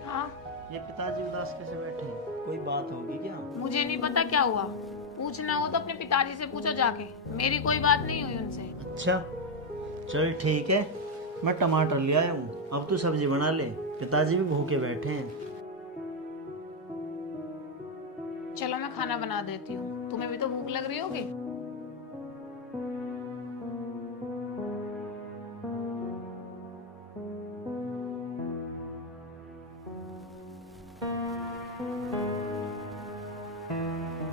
हाँ, ये पिताजी उदास कैसे बैठे हैं? कोई बात होगी क्या? मुझे नहीं पता क्या हुआ। पूछना हो तो अपने पिताजी से पूछो जाके। मेरी कोई बात नहीं हुई उनसे। अच्छा, चल ठीक है, मैं टमाटर ले आया हूँ, अब तू सब्जी बना ले। पिताजी भी भूखे बैठे हैं। चलो मैं खाना बना देती हूँ, तुम्हें भी तो भूख लग रही होगी।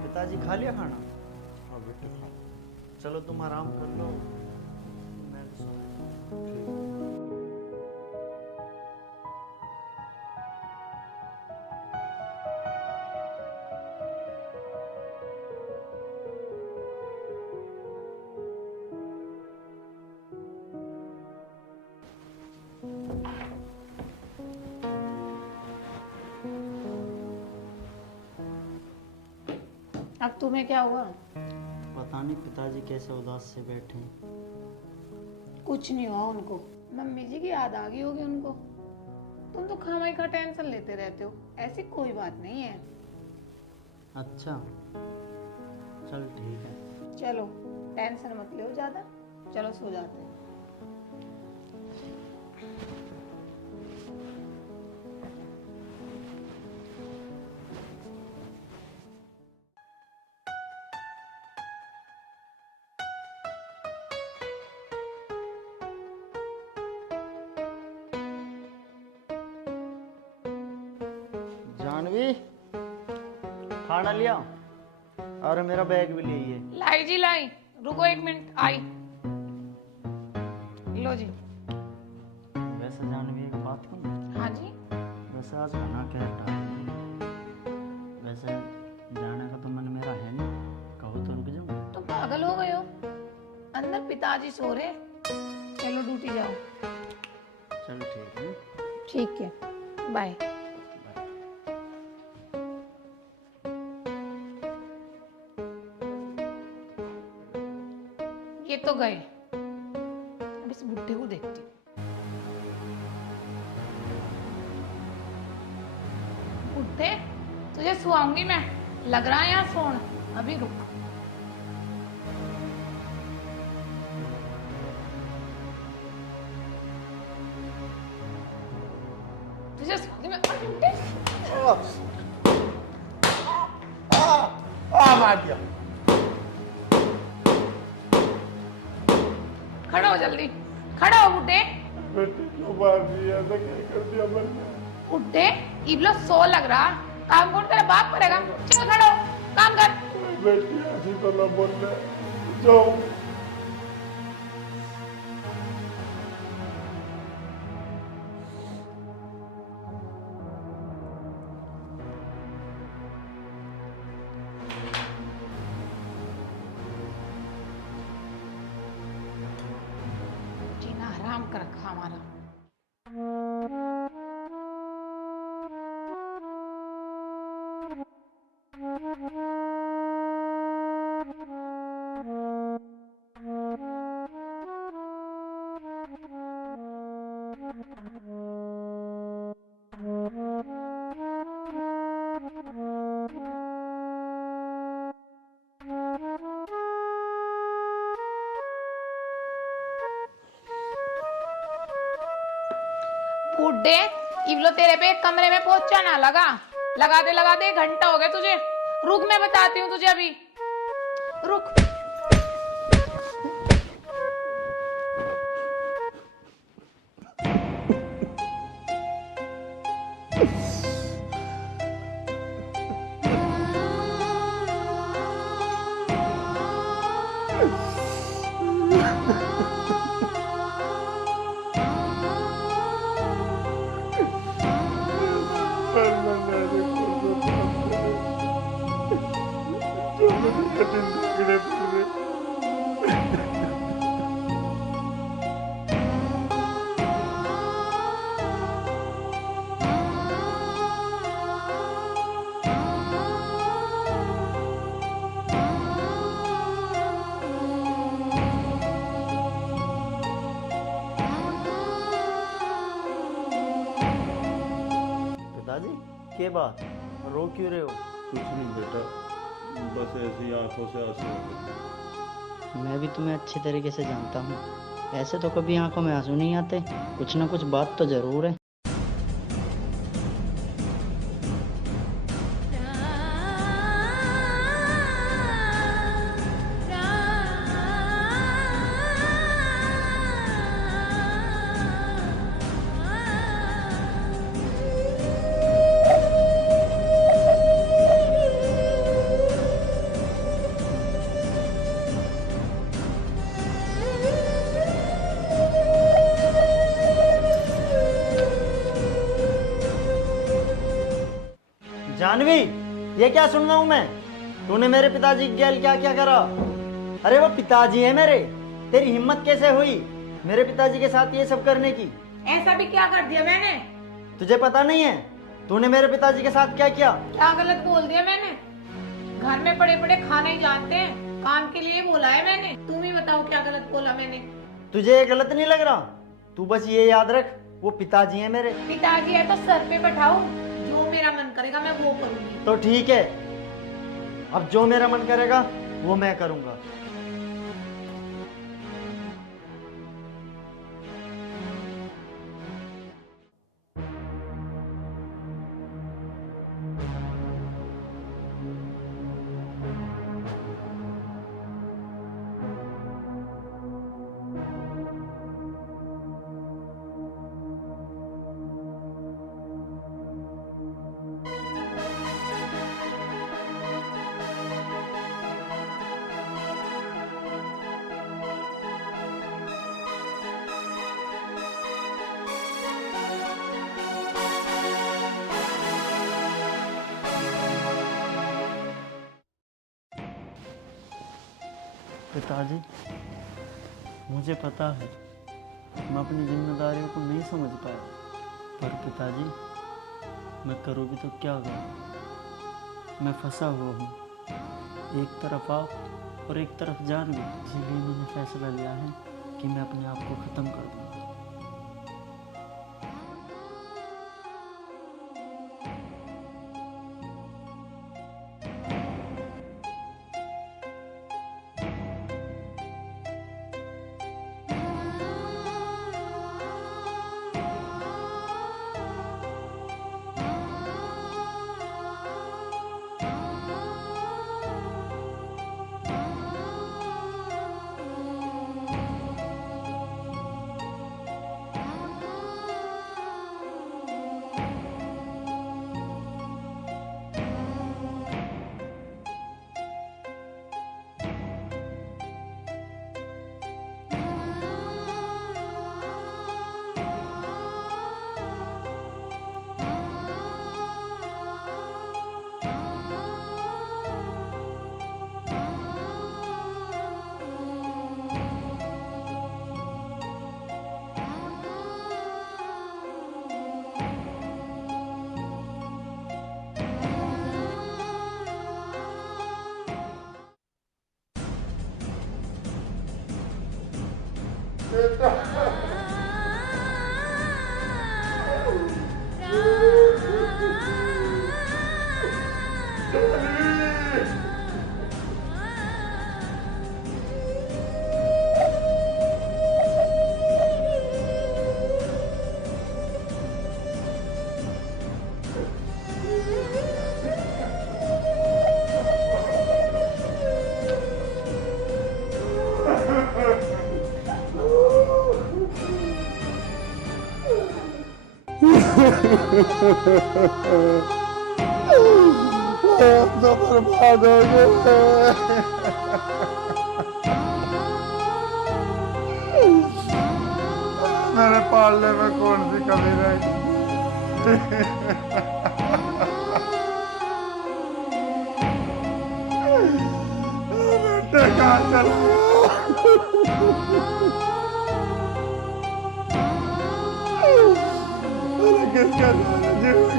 पिताजी खा लिया खाना? हाँ बेटे, हाँ। चलो तुम आराम कर लो, मैं भी सो रहा हूँ। ठीक है। अब तुम्हें क्या हुआ? पता नहीं पिताजी कैसे उदास से बैठे हैं। कुछ नहीं हुआ उनको, मम्मी जी की याद आ गई होगी उनको। तुम तो खामाई का टेंशन लेते रहते हो, ऐसी कोई बात नहीं है। अच्छा चल ठीक है। चलो टेंशन मत लो ज्यादा, चलो सो जाते हैं। जानवी खाना लिया और मेरा बैग भी ले आइए। लाई जी लाई, रुको 1 मिनट, आई। लो जी। वैसे जानवी एक बात कहूँ? हाँ जी। वैसे आज खाना क्या हटा रही थी? वैसे जाने का तो मन मेरा है नहीं, कहो तो रुक जाऊँ। तुम पागल हो गए हो? अंदर पिताजी सो रहे, चलो ड्यूटी जाओ। चल ठीक है। ठीक है, बाय। ये तो गए, अब इस बुढ़े को देखती हूँ। बुढ़े, तुझे सुआऊंगी मैं, लग रहा है यहाँ फोन, अभी रुक। तुझे सुआऊंगी मैं। मार दिया। खड़ा हो जल्दी, खड़ा हो बुड्ढे। बेटी क्यों मार दिया? ऐसा क्या कर दिया मैंने? बुड्ढे, इबलो सो लग रहा, काम कौन तेरा बाप करेगा? चल खड़ा हो, काम कर। बेटी ऐसी तो ना बोल रहे, जाओ। जीना हराम कर रखा हमारा। बुड्ढे, इवलो तेरे पे कमरे में पोछा ना लगा दे 1 घंटा हो गया तुझे। रुक, मैं बताती हूँ तुझे अभी, रुक। पिताजी के बात रो क्यों रहे हो? कुछ नहीं बेटा, बस ऐसी आंखों से आंसू आते। मैं भी तुम्हें अच्छे तरीके से जानता हूँ, ऐसे तो कभी आंखों में आंसू नहीं आते, कुछ ना कुछ बात तो जरूर है। जानवी, ये क्या सुन रहा हूँ मैं? तूने मेरे पिताजी की गैल क्या क्या करा? अरे वो पिताजी है मेरे, तेरी हिम्मत कैसे हुई मेरे पिताजी के साथ ये सब करने की? ऐसा भी क्या कर दिया मैंने? तुझे पता नहीं है तूने मेरे पिताजी के साथ क्या किया? क्या गलत बोल दिया मैंने? घर में पड़े पड़े खाना ही जानते हैं, काम के लिए बोला है मैंने। तुम ही बताओ क्या गलत बोला मैंने। तुझे ये गलत नहीं लग रहा? तू बस ये याद रख, वो पिताजी हैं मेरे। पिताजी है तो सर पे बैठाओ, जो मेरा मन करेगा मैं वो करूंगी। तो ठीक है, अब जो मेरा मन करेगा वो मैं करूंगा। पिताजी, मुझे पता है मैं अपनी जिम्मेदारियों को नहीं समझ पाया, पर पिताजी मैं करूँ भी तो क्या करूँ? मैं फंसा हुआ हूँ, एक तरफ आप और एक तरफ जान भी। इसीलिए मैंने फैसला लिया है कि मैं अपने आप को ख़त्म कर दूँगा। तो बर्बाद हो गए। मेरे पालने में कौन सी कमी रह बेटे कहाँ चला गया? किसका जीवन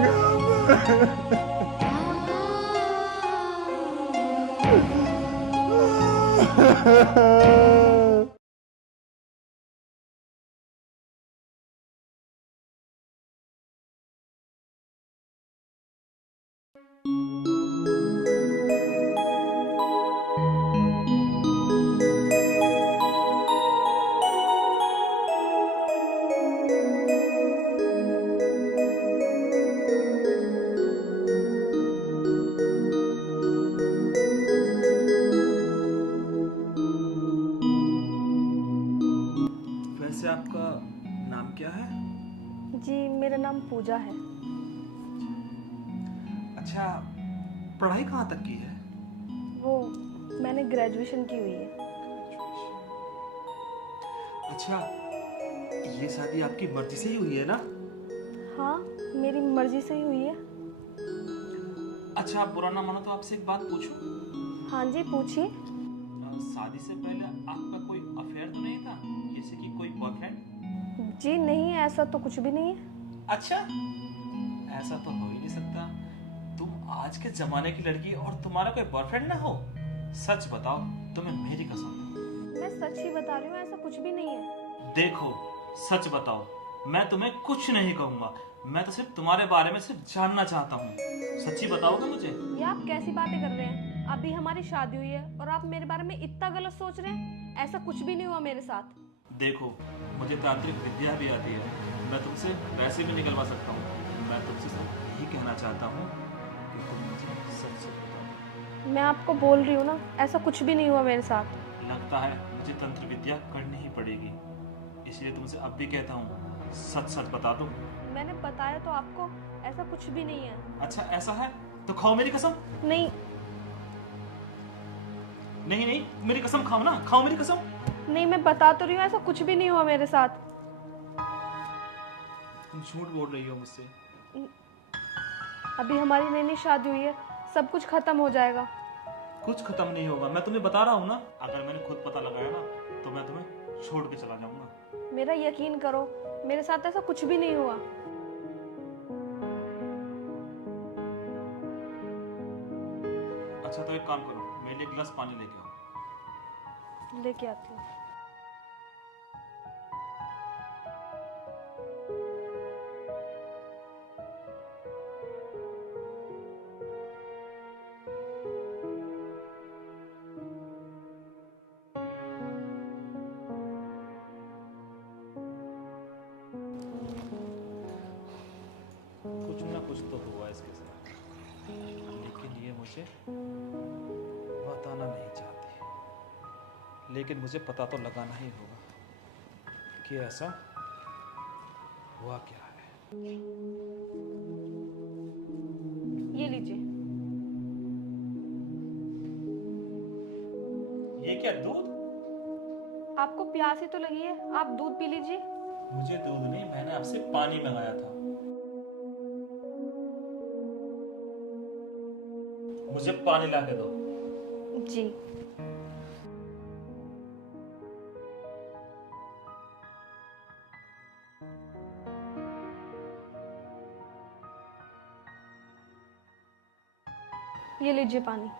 वैसे आपका नाम क्या है? जी मेरा नाम पूजा है। अच्छा, पढ़ाई कहाँ तक की है? वो मैंने ग्रेजुएशन की हुई है। अच्छा, ये शादी आपकी मर्जी से ही हुई है ना? हाँ मेरी मर्जी से ही हुई है। अच्छा, आप बुरा ना मानो तो आपसे एक बात पूछूं? हाँ जी पूछिए। शादी से पहले आपका कोई अफेयर तो नहीं था, जैसे कि कोई बॉयफ्रेंड? जी नहीं, ऐसा तो कुछ भी नहीं है। अच्छा, ऐसा तो हो ही नहीं सकता। तुम आज के जमाने की लड़की और तुम्हारा कोई बॉयफ्रेंड ना हो? सच बताओ, तुम्हें मेरी कसम। मैं सच ही बता रही हूँ, ऐसा कुछ भी नहीं है। देखो, सच बताओ, मैं तुम्हें कुछ नहीं कहूंगा। मैं तो सिर्फ तुम्हारे बारे में सिर्फ जानना चाहता हूँ। सच्ची बताओगे मुझे? ये आप कैसी बातें कर रहे हैं? अभी हमारी शादी हुई है और आप मेरे बारे में इतना गलत सोच रहे हैं? ऐसा कुछ भी नहीं हुआ मेरे साथ। देखो, मुझे तांत्रिक विद्या भी आती है, मैं तुमसे वैसे भी निकलवा सकता हूँ। मैं तुमसे सिर्फ यही कहना चाहता हूँ कि तुम मुझे सच सच बताओ। मैं आपको बोल रही हूँ ना, ऐसा कुछ भी नहीं हुआ मेरे साथ। लगता है मुझे तंत्र विद्या करनी ही पड़ेगी, इसलिए तुमसे अब भी कहता हूँ, सच सच बता दो। मैंने बताया तो आपको, ऐसा कुछ भी नहीं है। अच्छा ऐसा है तो खाओ मेरी कसम। नहीं नहीं नहीं, मेरी कसम खाओ ना, खाओ मेरी कसम। नहीं, मैं बता तो रही हूँ, ऐसा कुछ भी नहीं हुआ मेरे साथ। तुम झूठ बोल रही हो मुझसे। अभी हमारी नई नई शादी हुई है, सब कुछ खत्म हो जाएगा। कुछ खत्म नहीं होगा, मैं तुम्हें बता रहा हूँ ना। अगर मैंने खुद पता लगाया ना तो मैं तुम्हें छोड़ के चला जाऊंगा। मेरा यकीन करो, मेरे साथ ऐसा कुछ भी नहीं हुआ। अच्छा तो एक काम करो, मेरे लिए एक गिलास पानी लेके आओ। लेके आती हूँ। कुछ ना कुछ तो हुआ इसके साथ, लेकिन ये मुझे बताना नहीं चाहती। लेकिन मुझे पता तो लगाना ही होगा कि ऐसा हुआ क्या है। ये लीजिए। ये क्या, दूध? आपको प्यास ही तो लगी है, आप दूध पी लीजिए। मुझे दूध नहीं, मैंने आपसे पानी मंगाया था। मुझे पानी ला के दो। जी। ये लीजिए पानी।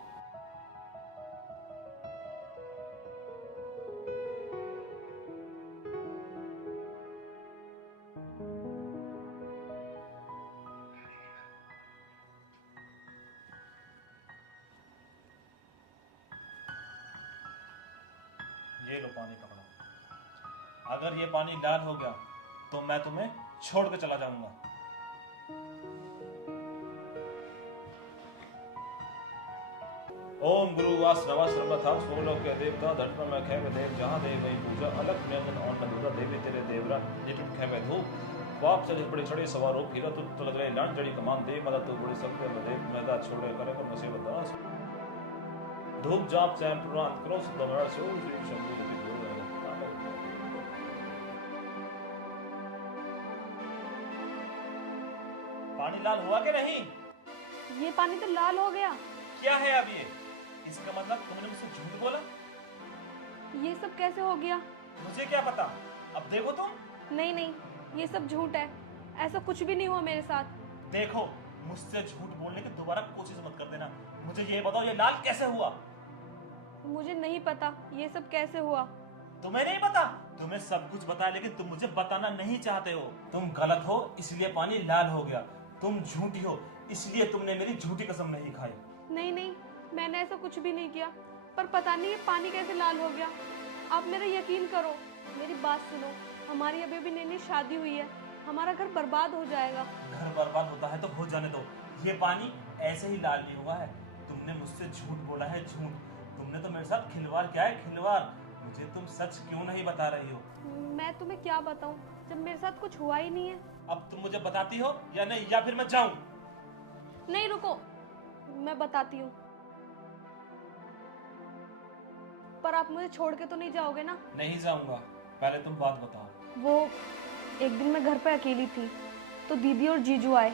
ये लो पानी पकड़ो। अगर ये पानी लाल हो गया तो मैं तुम्हें छोड़ के चला जाऊंगा। ओम गुरु वासनवाश्रमथा सोलोक के देवता धर्म में खे देव जहाँ देव वही पूजा अलग नियंजन और नदुरा देवी तेरे देवरा निटुट खे धूप बाप से बड़ी छड़ी सवार हो फिर तो लग रही लांड जड़ी कमान दे मदद तो बड़ी सब में देव मैदा छोड़े करे कर मुसीबत दास धूप जाप चैन पुराण करो सुदमरा से ओम श्री शंभु देवी पानी लाल हुआ कि नहीं? ये पानी तो लाल हो गया। क्या है अब ये? इसका मतलब तुमने मुझसे झूठ बोला? ये सब कैसे हो गया? मुझे क्या पता, अब देखो तुम। नहीं नहीं, ये सब झूठ है, ऐसा कुछ भी नहीं हुआ मेरे साथ। देखो, मुझसे झूठ बोलने की दोबारा कोशिश मत कर देना। मुझे ये बताओ, ये लाल कैसे हुआ? मुझे नहीं पता ये सब कैसे हुआ। तुम्हें नहीं पता? तुम्हें सब कुछ बताया लेकिन तुम मुझे बताना नहीं चाहते हो। तुम गलत हो इसलिए पानी लाल हो गया। तुम झूठी हो इसलिए तुमने मेरी झूठी कसम नहीं खाई। नहीं नहीं, मैंने ऐसा कुछ भी नहीं किया, पर पता नहीं ये पानी कैसे लाल हो गया। आप मेरा यकीन करो, मेरी बात सुनो। हमारी अभी अभी नई नई शादी हुई है, हमारा घर बर्बाद हो जाएगा। घर बर्बाद होता है तो हो जाने दो, ये पानी ऐसे ही लाल नहीं हुआ है। तुमने मुझसे झूठ बोला है, झूठ। तुमने तो मेरे साथ खिलवाड़ किया है, खिलवाड़। मुझे तुम सच क्यों नहीं बता रही हो? मैं तुम्हें क्या बताऊं जब मेरे साथ कुछ हुआ ही नहीं है। अब तुम मुझे बताती हो या नहीं, या फिर मैं जाऊं? नहीं रुको, मैं बताती हूँ, पर आप मुझे छोड़ के तो नहीं जाओगे ना? नहीं जाऊंगा, पहले तुम बात बताओ। वो एक दिन मैं घर पे अकेली थी तो दीदी और जीजू आए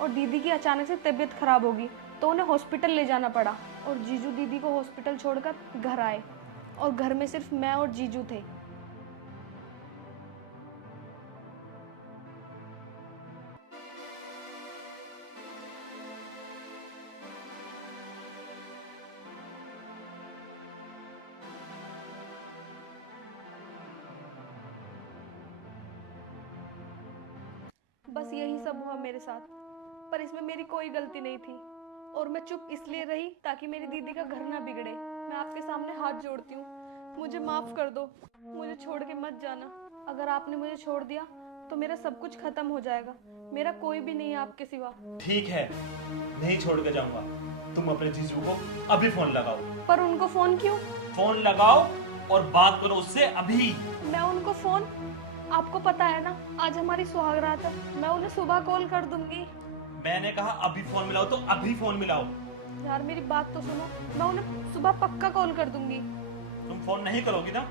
और दीदी की अचानक से तबीयत खराब होगी तो उन्हें हॉस्पिटल ले जाना पड़ा और जीजू दीदी को हॉस्पिटल छोड़कर घर आए और घर में सिर्फ मैं और जीजू थे। बस यही सब हुआ मेरे साथ, पर इसमें मेरी कोई गलती नहीं थी और मैं चुप इसलिए रही ताकि मेरी दीदी का घर ना बिगड़े। मैं आपके सामने हाथ जोड़ती हूँ, मुझे माफ कर दो, मुझे छोड़ के मत जाना। अगर आपने मुझे छोड़ दिया तो मेरा सब कुछ खत्म हो जाएगा, मेरा कोई भी नहीं है आपके सिवा। ठीक है, नहीं छोड़ के जाऊंगा। तुम अपने जीजू को अभी फोन लगाओ। पर उनको फोन क्यों? फोन लगाओ और बात करो उससे अभी। मैं उनको फोन, आपको पता है ना आज हमारी सुहागरात है, मैं उन्हें सुबह कॉल कर दूंगी। मैंने कहा अभी फोन मिलाओ तो अभी फोन मिलाओ। यार मेरी बात तो सुनो, मैं उन्हें सुबह पक्का कॉल कर दूंगी। तुम फोन नहीं करोगी ना?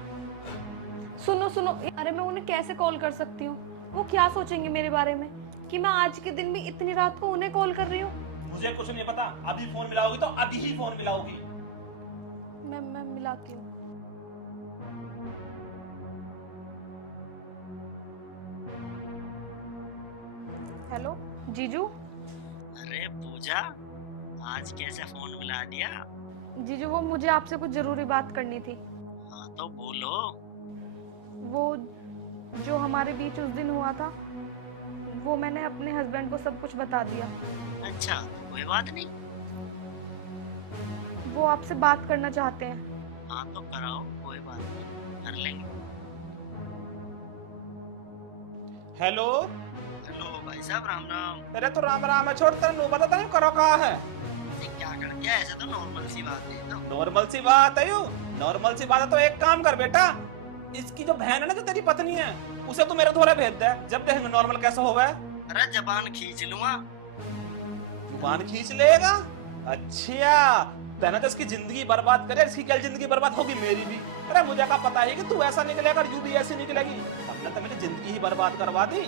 सुनो सुनो, अरे मैं उन्हें कैसे कॉल कर सकती हूँ? वो क्या सोचेंगे मेरे बारे में कि मैं आज के दिन भी इतनी रात को उन्हें कॉल कर रही हूँ? मुझे कुछ नहीं पता, अभी फोन मिलाओगी तो अभी ही फोन मिलाओगी। मैं मिलाती हूँ। हेलो जीजू। अरे पूजा, आज कैसे फोन मिला दिया? जीजू वो मुझे आपसे कुछ जरूरी बात करनी थी। हाँ तो बोलो। वो जो हमारे बीच उस दिन हुआ था, वो मैंने अपने हस्बैंड को सब कुछ बता दिया। अच्छा, कोई बात नहीं। वो आपसे बात करना चाहते हैं। हाँ तो कराओ, कोई बात नहीं, कर लेंगे। हेलो हेलो भाई साहब, राम राम। अरे तो राम राम है, छोड़ तेरे नो बता नहीं करो कहा है। ये क्या कर दिया? ऐसे तो नॉर्मल सी बात है ना। नॉर्मल सी बात है यू, नॉर्मल सी बात है। तो एक काम कर बेटा, इसकी जो बहन है ना, जो तेरी पत्नी है, उसे तू मेरे द्वारा भेज दे, जब देखेंगे नॉर्मल कैसा होगा। अरे जबान खींच लूंगा। जुबान खींच लेगा? अच्छा, तेने तो इसकी जिंदगी बर्बाद करे, इसकी क्या जिंदगी बर्बाद होगी, मेरी भी। अरे मुझे क्या पता है कि तू ऐसा निकलेगा और यू भी ऐसी निकलेगी। हमने तो मेरी जिंदगी ही बर्बाद करवा दी।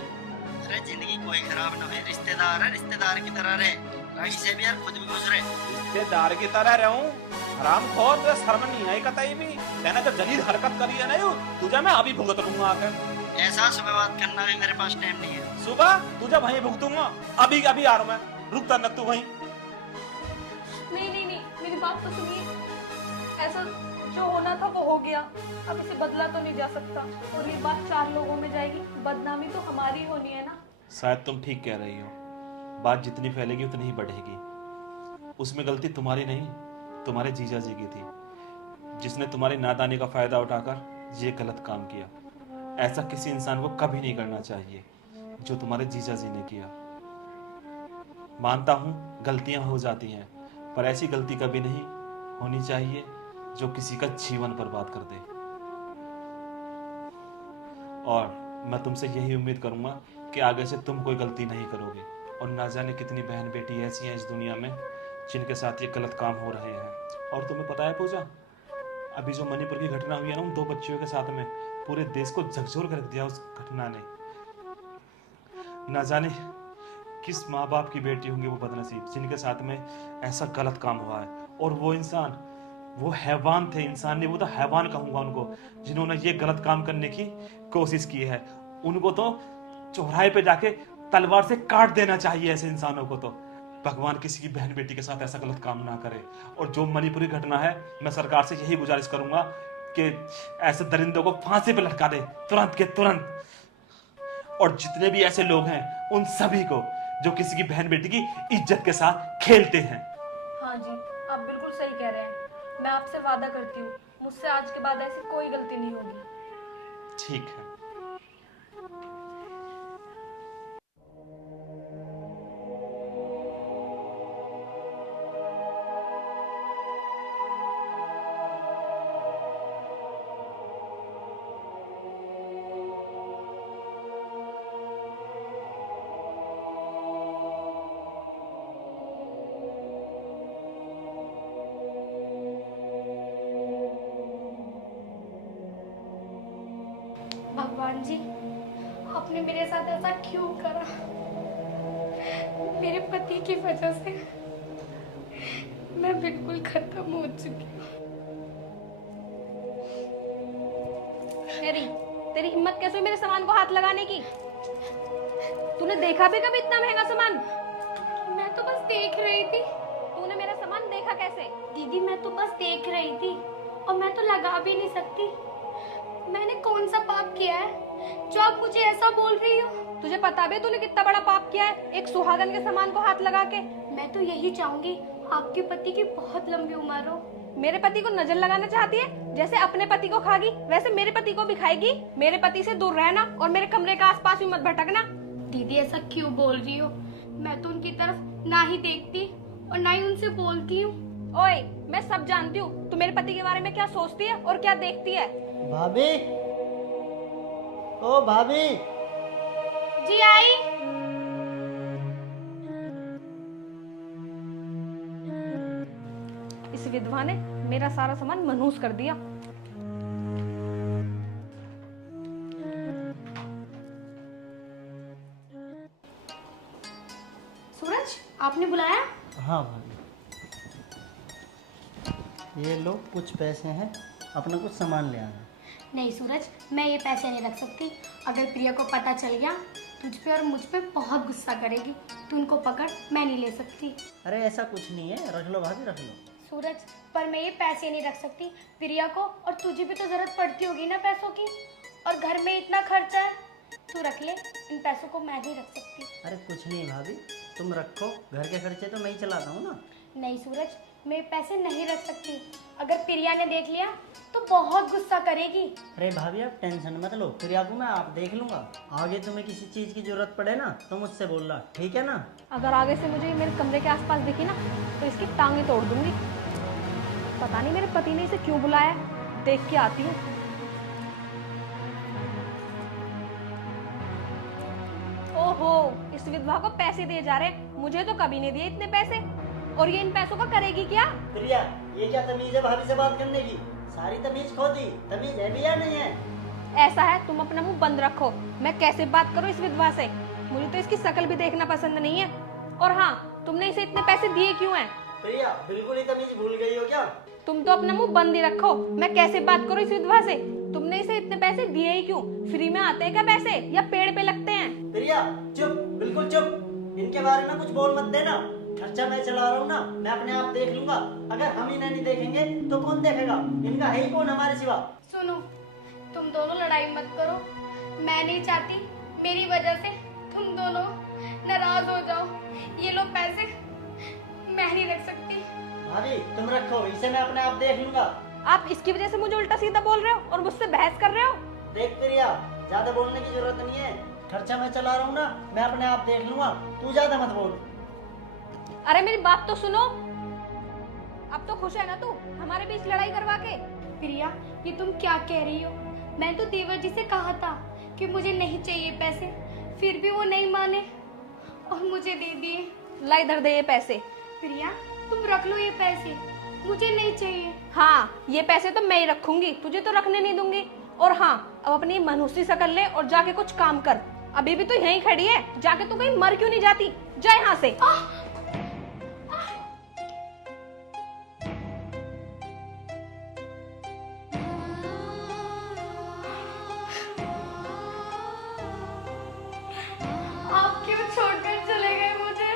अरे जिंदगी कोई खराब ना हुई, रिश्तेदार है, रिश्तेदार की तरह रहे, राही से भी यार खुद भी गुजरे। रिश्तेदार की तरह रहूं? हराम खोर, तुझे शर्म नहीं आई कतई भी? मैंने जो जलील हरकत करी है ना, तुझे मैं अभी भुगत लूंगा आकर। ऐसा सुबह बात करना भी मेरे पास टाइम नहीं है। सुबह तुझे वहीं भुगतूंगा, अभी अभी आ रहा हूं मैं, रुकता न तू वहीं। नहीं, मेरी बात तो सुनिए। ऐसा जो होना था वो हो गया, अब इसे बदला तो नहीं जा सकता, और ये बात 4 लोगों में जाएगी, बदनामी तो हमारी होनी है ना। शायद तुम ठीक कह रही हो, बात जितनी फैलेगी उतनी ही बढ़ेगी। उसमें गलती तुम्हारी नहीं, तुम्हारे जीजा जी की थी, जिसने तुम्हारी नादानी का फायदा उठाकर ये गलत काम किया। ऐसा किसी इंसान को कभी नहीं करना चाहिए जो तुम्हारे जीजा जी ने किया। मानता हूं गलतियां हो जाती हैं, पर ऐसी गलती कभी नहीं होनी चाहिए जो किसी का जीवन बर्बाद कर दे। और मैं तुमसे यही उम्मीद करूंगा कि आगे से तुम कोई गलती नहीं करोगे। और ना जाने कितनी बहन बेटी ऐसी हैं इस दुनिया में जिनके साथ ये गलत काम हो रहे हैं। और तुम्हें पता है पूजा, अभी जो मणिपुर की घटना हुई है ना, उन 2 बच्चियों के साथ में, पूरे देश को झकझोर कर रख दिया उस घटना ने। ना जाने किस माँ बाप की बेटी होंगी वो बदनसीब, जिनके साथ में ऐसा गलत काम हुआ है। और वो इंसान, वो हैवान थे, इंसान नहीं, वो तो हैवान कहूंगा उनको, जिन्होंने ये गलत काम करने की कोशिश की है। उनको तो चौराहे पे जाके तलवार से काट देना चाहिए ऐसे इंसानों को। तो भगवान किसी की बहन बेटी के साथ ऐसा गलत काम ना करे। और जो मणिपुरी घटना है, मैं सरकार से यही गुजारिश करूंगा कि ऐसे दरिंदों को फांसी पे लटका दे, तुरंत के तुरंत। और जितने भी ऐसे लोग हैं, उन सभी को जो किसी की बहन बेटी की इज्जत के साथ खेलते हैं। हाँ जी, आप बिल्कुल सही कह रहे हैं। मैं आपसे वादा करती हूँ, मुझसे आज के बाद ऐसी कोई गलती नहीं होगी। ठीक है। भगवान जी, आपने मेरे साथ ऐसा क्यों करा? मेरे पति की वजह से मैं बिल्कुल खत्म हो चुकी हूँ। तेरी हिम्मत कैसे हुई मेरे सामान को हाथ लगाने की? तूने देखा भी कभी इतना महंगा सामान? मैं तो बस देख रही थी। तूने मेरा सामान देखा कैसे? दीदी मैं तो बस देख रही थी, और मैं तो लगा भी नहीं सकती। मैंने कौन सा पाप किया है जो आप मुझे ऐसा बोल रही हो? तुझे पता भी है तूने कितना बड़ा पाप किया है, एक सुहागन के सामान को हाथ लगा के। मैं तो यही चाहूंगी आपके पति की बहुत लंबी उम्र हो। मेरे पति को नजर लगाना चाहती है? जैसे अपने पति को खागी वैसे मेरे पति को भी खाएगी। मेरे पति से दूर रहना और मेरे कमरे के आसपास भी मत भटकना। दीदी ऐसा क्यों बोल रही हो? मैं तो उनकी तरफ ना ही देखती और ना ही उनसे बोलती हूँ। ओए, मैं सब जानती हूँ तू मेरे पति के बारे में क्या सोचती है और क्या देखती है। भाभी, ओ भाभी। जी आई। इस विधवा ने मेरा सारा सामान मनहूस कर दिया। सूरज, आपने बुलाया? हाँ भाभी, ये लो कुछ पैसे हैं, अपना कुछ सामान ले आना। नहीं सूरज, मैं ये पैसे नहीं रख सकती। अगर प्रिया को पता चल गया तुझ पे और मुझ पे बहुत गुस्सा करेगी। तू उनको पकड़, मैं नहीं ले सकती। अरे ऐसा कुछ नहीं है, रख लो भाभी, रख लो। सूरज, पर मैं ये पैसे नहीं रख सकती। प्रिया को और तुझे भी तो जरूरत पड़ती होगी ना पैसों की, और घर में इतना खर्चा है। तू रख ले, इन पैसों को मैं नहीं रख सकती। अरे कुछ नहीं भाभी, तुम रखो, घर के खर्चे तो मैं ही चलाता हूँ ना। नहीं सूरज, मैं पैसे नहीं रख सकती। अगर प्रिया ने देख लिया तो बहुत गुस्सा करेगी। अरे भाभी आप टेंशन मत लो, फिर आपको मैं आप देख लूंगा। आगे तुम्हें किसी चीज की जरूरत पड़े ना तो मुझसे बोलना, ठीक है ना? अगर आगे से मुझे मेरे कमरे के आसपास दिखी ना तो इसकी टांगें तोड़ दूंगी। पता नहीं मेरे पति ने इसे क्यों बुलाया, देख के आती हूँ। ओहो, इस विधवा को पैसे दिए जा रहे हैं, मुझे तो कभी नहीं दिए इतने पैसे। और ये इन पैसों का करेगी क्या? प्रिया, ये क्या तमीज है भाभी से बात करने की? सारी तमीज खो दी, तमीज है भी या नहीं है? ऐसा है, तुम अपना मुंह बंद रखो। मैं कैसे बात करूं इस विधवा से? मुझे तो इसकी शक्ल भी देखना पसंद नहीं है। और हाँ, तुमने इसे इतने पैसे दिए क्यों हैं? प्रिया, बिल्कुल ही तमीज भूल गई हो क्या? तुम तो अपना मुंह बंद ही रखो। मैं कैसे बात करूं इस विधवा से? तुमने इसे इतने पैसे दिए ही क्यों? फ्री में आते हैं क्या पैसे या पेड़ पे लगते हैं? प्रिया चुप, बिल्कुल चुप। इनके बारे में कुछ बोल मत देना। खर्चा मैं चला रहा हूँ ना, मैं अपने आप देख लूंगा। अगर हम इन्हें नहीं देखेंगे तो कौन देखेगा? इनका है ही कौन हमारे सिवा? सुनो, तुम दोनों लड़ाई मत करो। मैं नहीं चाहती मेरी वजह से तुम दोनों नाराज हो जाओ। ये लो पैसे, मैं नहीं रख सकती। भाभी तुम रखो, इसे मैं अपने आप देख लूंगा। आप इसकी वजह से मुझे उल्टा सीधा बोल रहे हो और मुझसे बहस कर रहे हो। देख प्रिया, ज्यादा बोलने की जरूरत नहीं है। खर्चा मैं चला रहा हूँ ना, मैं अपने आप देख लूंगा। तू ज्यादा मत बोल। अरे मेरी बात तो सुनो। अब तो खुश है ना तू हमारे बीच लड़ाई करवा के? प्रिया, ये तुम क्या कह रही हो? मैं तो देवर जी से कहा था कि मुझे नहीं चाहिए पैसे, फिर भी वो नहीं माने और मुझे दे दिए। ला इधर दे ये पैसे। प्रिया, तुम रख लो ये पैसे, मुझे नहीं चाहिए। हाँ, ये पैसे तो मैं ही रखूंगी, तुझे तो रखने नहीं दूंगी। और हाँ, अब अपनी मनहूसी शकल ले और जाके कुछ काम कर। अभी भी तो यहीं खड़ी है, जाके तू कहीं मर क्यों नहीं जाती? जा यहाँ से। आप क्यों छोड़कर चले गए मुझे?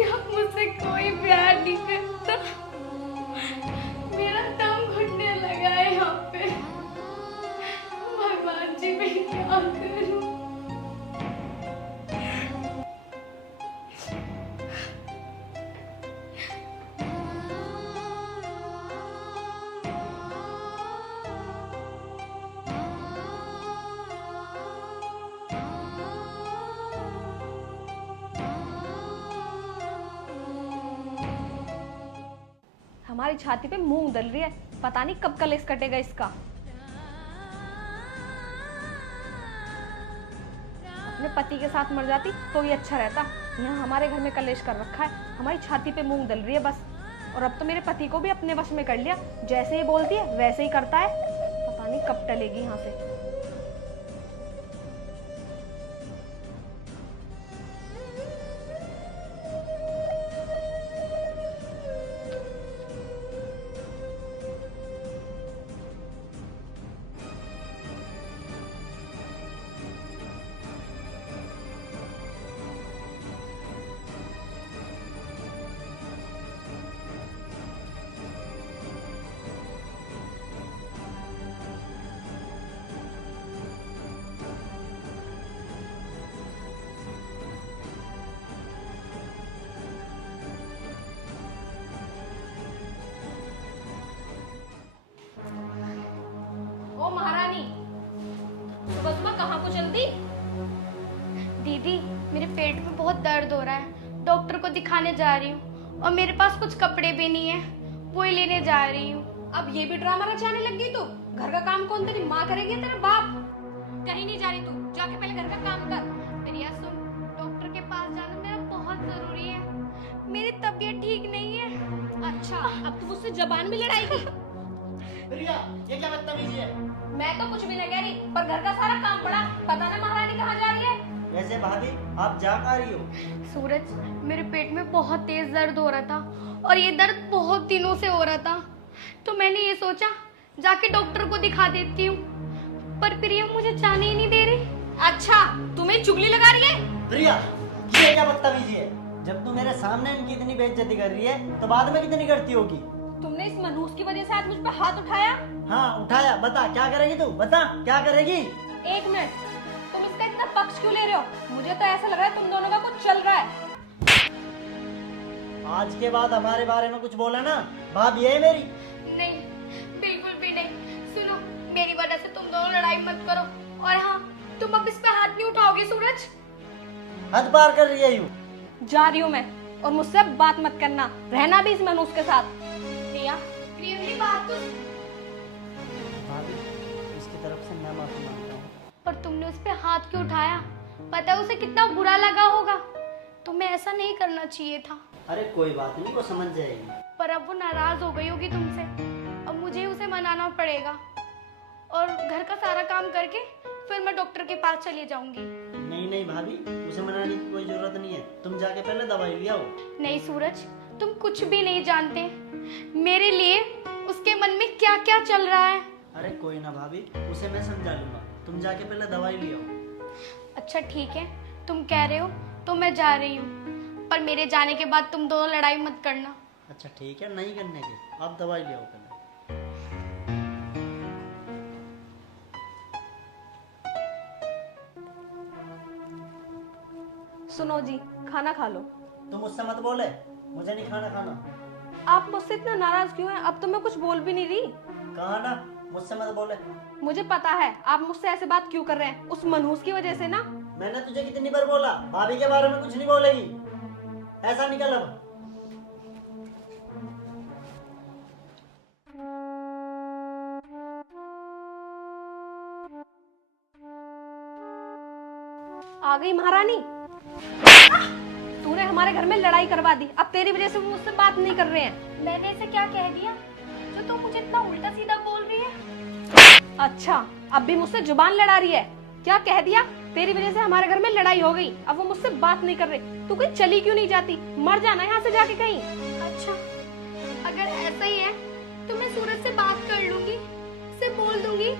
यहाँ मुझसे कोई प्यार नहीं करता। मेरा दम घुटने लगा है यहाँ पे। भगवान जी, मैं क्या करूँ? हमारी छाती पे मूंग दल रही है, पता नहीं कब कलेश कटेगा इसका। अपने पति के साथ मर जाती तो ये अच्छा रहता। यहाँ हमारे घर में कलेश कर रखा है, हमारी छाती पे मूंग दल रही है बस। और अब तो मेरे पति को भी अपने वश में कर लिया, जैसे ही बोलती है वैसे ही करता है। पता नहीं कब टलेगी यहाँ से। माँ कहाँ को चल दी? दीदी मेरे पेट में बहुत दर्द हो रहा है, डॉक्टर को दिखाने जा रही हूँ और मेरे पास कुछ कपड़े भी नहीं है, वो ही लेने जा रही हूँ। अब ये भी ड्रामा रचाने लग गई तू? घर का काम कौन तेरी माँ करेगी, तेरा बाप? कहीं नहीं जा रही तू, जाके पहले घर का काम कर। प्रिया सुन, डॉक्टर के पास जाना मेरा बहुत जरूरी है, मेरी तबीयत ठीक नहीं है। अच्छा, अब तू मुझसे जबान में लड़ाएगी? प्रिया ये क्या बदतमीजी है? मैं तो कुछ भी नहीं कह रही, पर घर का सारा काम पड़ा, पता ना महारानी कहाँ जा रही है। वैसे भाभी आप जा कहाँ रही हो? सूरज, मेरे पेट में बहुत तेज दर्द हो रहा था और ये दर्द बहुत दिनों से हो रहा था, तो मैंने ये सोचा जाके डॉक्टर को दिखा देती हूँ, पर प्रिया मुझे जाने ही नहीं दे रही। अच्छा, तुम्हें चुगली लगा रही है? प्रिया ये क्या बदतमीजी है? जब तू मेरे सामने इनकी इतनी बेइज्जती कर रही है तो बाद में कितनी करती होगी? तुमने इस मनहूस की वजह से आज मुझ पर हाथ उठाया? हाँ उठाया, बता क्या करेगी तू, बता क्या करेगी? एक मिनट, तुम इसका इतना पक्ष क्यों ले रहे हो? मुझे तो ऐसा लग रहा है तुम दोनों का कुछ चल रहा है। आज के बाद हमारे बारे में कुछ बोला ना, बात ये है मेरी। नहीं, बिल्कुल भी नहीं। सुनो, मेरी वजह से तुम दोनों लड़ाई मत करो, और हाँ, तुम अब इस पे हाथ नहीं उठाओगे सूरज। हद पार कर रही है यूं। जा रही हूँ मैं, और मुझसे अब बात मत करना, रहना भी इस मनहूस के साथ। प्रिया, प्रिया मेरी बात तो। भाभी इसकी तरफ से मैं माफी मांगता हूँ। पर तुमने उस पे हाथ क्यों उठाया? पता है उसे कितना बुरा लगा होगा। तुम्हें ऐसा नहीं करना चाहिए था। अरे कोई बात नहीं, वो समझ जाएगी। पर अब वो नाराज हो गई होगी तुमसे, अब मुझे उसे मनाना पड़ेगा, और घर का सारा काम करके फिर मैं डॉक्टर के पास चली जाऊंगी। नहीं नहीं भाभी, उसे मनाने की कोई जरूरत नहीं है, तुम जाके पहले दवाई ले आओ। नहीं सूरज, तुम कुछ भी नहीं जानते मेरे लिए उसके मन में क्या क्या चल रहा है। अरे कोई ना भाभी, उसे मैं समझा लूंगा, तुम जाके पहले दवाई ले आओ। अच्छा ठीक है, तुम कह रहे हो तो मैं जा रही हूँ, पर मेरे जाने के बाद तुम दोनों लड़ाई मत करना। अच्छा ठीक है, नहीं करने की, आप दवाई ले आओ पहले। सुनो जी, खाना खा लो। तुम मुझसे मत बोले, मुझे नहीं खाना खाना। आप मुझसे इतना नाराज क्यों हैं? अब तो मैं कुछ बोल भी नहीं रही। कहा ना मुझसे मत बोले। मुझे पता है आप मुझसे ऐसे बात क्यों कर रहे हैं, उस मनहूस की वजह से ना। मैंने तुझे कितनी बार बोला भाभी के बारे में कुछ नहीं बोलेगी, ऐसा निकल अब। आ गई महारानी। तूने हमारे घर में लड़ाई करवा दी, अब तेरी वजह से वो मुझसे बात नहीं कर रहे हैं। मैंने इसे क्या कह दिया जो तुम मुझे इतना उल्टा सीधा बोल रही है? अच्छा, अब भी मुझसे जुबान लड़ा रही है। क्या कह दिया? तेरी वजह से हमारे घर में लड़ाई हो गई, अब वो मुझसे बात नहीं कर रहे। तू कहीं चली क्यों नहीं जाती? मर जाना यहाँ से जाके कहीं। अच्छा, अगर ऐसा ही है तो मैं सूरज से बात कर लूंगी, से बोल दूंगी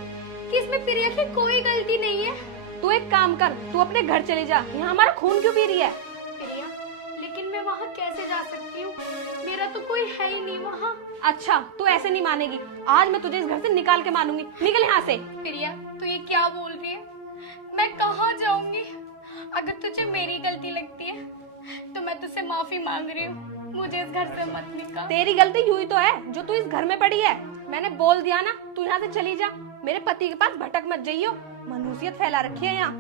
कि इसमें प्रिया की कोई गलती नहीं है। तू एक काम कर, तू अपने घर चले जा, यहाँ हमारा खून क्यों पी रही है? प्रिया, लेकिन मैं वहाँ कैसे जा सकती हूँ? मेरा तो कोई है ही नहीं वहाँ। अच्छा, तू ऐसे नहीं मानेगी, आज मैं तुझे इस घर से निकाल के मानूंगी। निकल यहाँ से। प्रिया, तू ये क्या बोल रही है? मैं कहाँ जाऊंगी? अगर तुझे मेरी गलती लगती है तो मैं तुझसे माफी मांग रही हूँ, मुझे इस घर से मत निकाल। तेरी गलती हुई तो है जो तू इस घर में पड़ी है। मैंने बोल दिया ना, तू यहाँ से चली जा। मेरे पति के पास भटक मत जाइयो, मनहूसियत फैला रखी है यहाँ।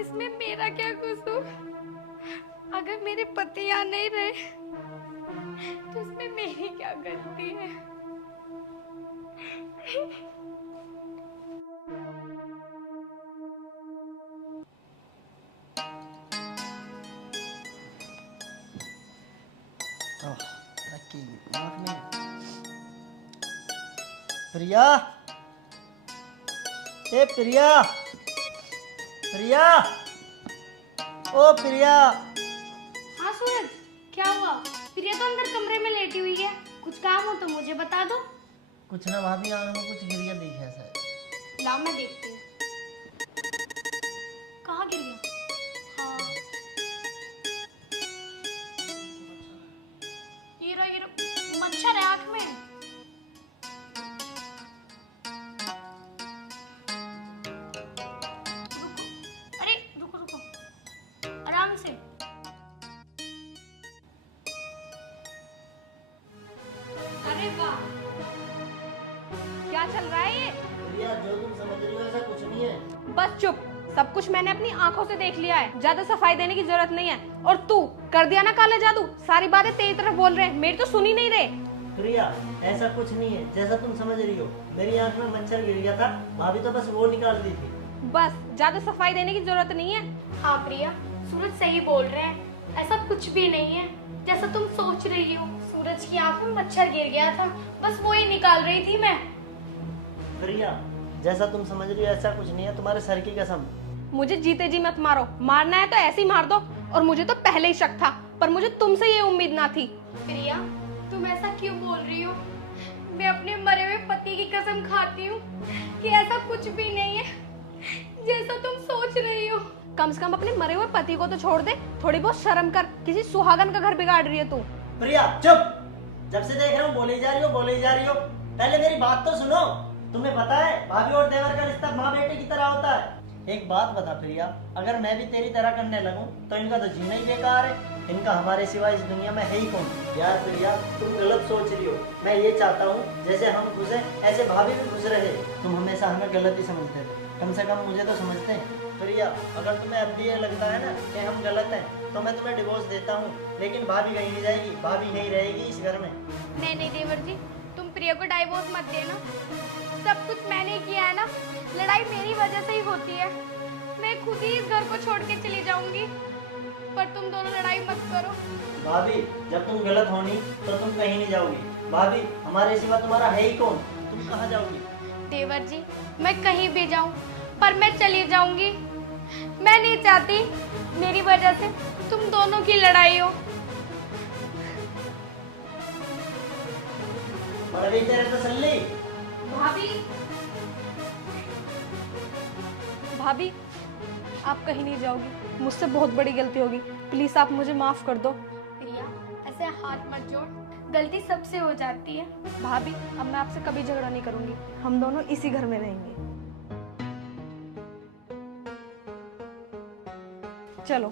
इसमें मेरा क्या कसूर? अगर मेरे पति यहाँ नहीं रहे तो इसमें मेरी क्या गलती है? प्रिया, ए प्रिया, प्रिया, ओ प्रिया। हाँ सूरज, क्या हुआ? प्रिया तो अंदर कमरे में लेटी हुई है, कुछ काम हो तो मुझे बता दो। कुछ ना भाभी, आंख में कुछ गिर गया दिखा शायद। लाओ मैं देखती हूँ। कहाँ गिर गया? हाँ, ये रहा, मच्छर है आँख में। रुको, आराम से। होगा। क्या चल रहा है ये? प्रिया, जो तुम समझ रही हो ऐसा कुछ नहीं है। बस चुप, सब कुछ मैंने अपनी आंखों से देख लिया है, ज्यादा सफाई देने की जरूरत नहीं है। और तू कर दिया ना काला जादू, सारी बातें तेरी तरफ बोल रहे हैं, मेरी तो सुनी नहीं रहे। प्रिया, ऐसा कुछ नहीं है जैसा तुम समझ रही हो। मेरी आंख में मच्छर गिर गया था, भाभी तो बस वो निकाल दी थी। बस ज्यादा सफाई देने की जरूरत नहीं है। हाँ प्रिया, सूरज सही बोल रहे हैं, ऐसा कुछ भी नहीं है जैसा तुम सोच रही हो। सूरज की आंख में मच्छर गिर गया था, बस वो ही निकाल रही थी मैं। प्रिया, जैसा तुम समझ रही हो ऐसा कुछ नहीं है, तुम्हारे सर की कसम। मुझे जीते जी मत मारो, मारना है तो ऐसे ही मार दो। और मुझे तो पहले ही शक था, पर मुझे तुमसे ये उम्मीद ना थी। प्रिया, तुम ऐसा क्यों बोल रही हो? मैं अपने मरे हुए पति की कसम खाती हूँ कि ऐसा कुछ भी नहीं है जैसा तुम सोच रही हो। कम से कम अपने मरे हुए पति को तो छोड़ दे, थोड़ी बहुत शर्म कर, किसी सुहागन का घर बिगाड़ रही है तू। प्रिया चुप, जब से देख रहा हूँ बोले जा रही हो बोले जा रही हो। पहले मेरी बात तो सुनो। तुम्हें पता है भाभी और देवर का रिश्ता माँ बेटे की तरह होता है। एक बात बता प्रिया, अगर मैं भी तेरी तरह करने लगूं तो इनका तो जीना ही बेकार है। इनका हमारे सिवा इस दुनिया में है ही कौन। यार प्रिया, तुम गलत सोच रही हो। मैं ये चाहता हूँ जैसे हम खुश हैं ऐसे भाभी भी खुश रहे। तुम हमेशा हमें गलत ही समझते थे, कम से कम मुझे तो समझते हैं। प्रिया, अगर तुम्हें अब भी ये लगता है ना कि हम गलत हैं तो मैं तुम्हें डिवोर्स देता हूँ, लेकिन भाभी कहीं नहीं जाएगी, भाभी नहीं रहेगी इस घर में। नहीं देवर जी, तुम प्रिया को डाइवोर्स मत देना। सब कुछ मैंने किया है ना, लड़ाई मेरी वजह से ही होती है। मैं खुद ही इस घर को छोड़ के चली जाऊंगी, पर तुम दोनों लड़ाई मत करो। भाभी, जब तुम गलत होनी तो तुम कहीं नहीं जाओगी। भाभी, हमारे सिवा तुम्हारा है ही कौन, तुम कहाँ जाओगी? देवर जी, मैं कहीं भी जाऊं पर मैं चली जाऊंगी। मैं नहीं चाहती मेरी वजह से तुम दोनों की लड़ाई हो। पड़ गई तेरे तसल्ली? भाभी, भाभी, आप कहीं नहीं जाओगी, मुझसे बहुत बड़ी गलती होगी, प्लीज आप मुझे माफ कर दो। प्रिया, ऐसे हाथ मत जोड़, गलती सबसे हो जाती है। भाभी, अब मैं आपसे कभी झगड़ा नहीं करूंगी, हम दोनों इसी घर में रहेंगे। चलो।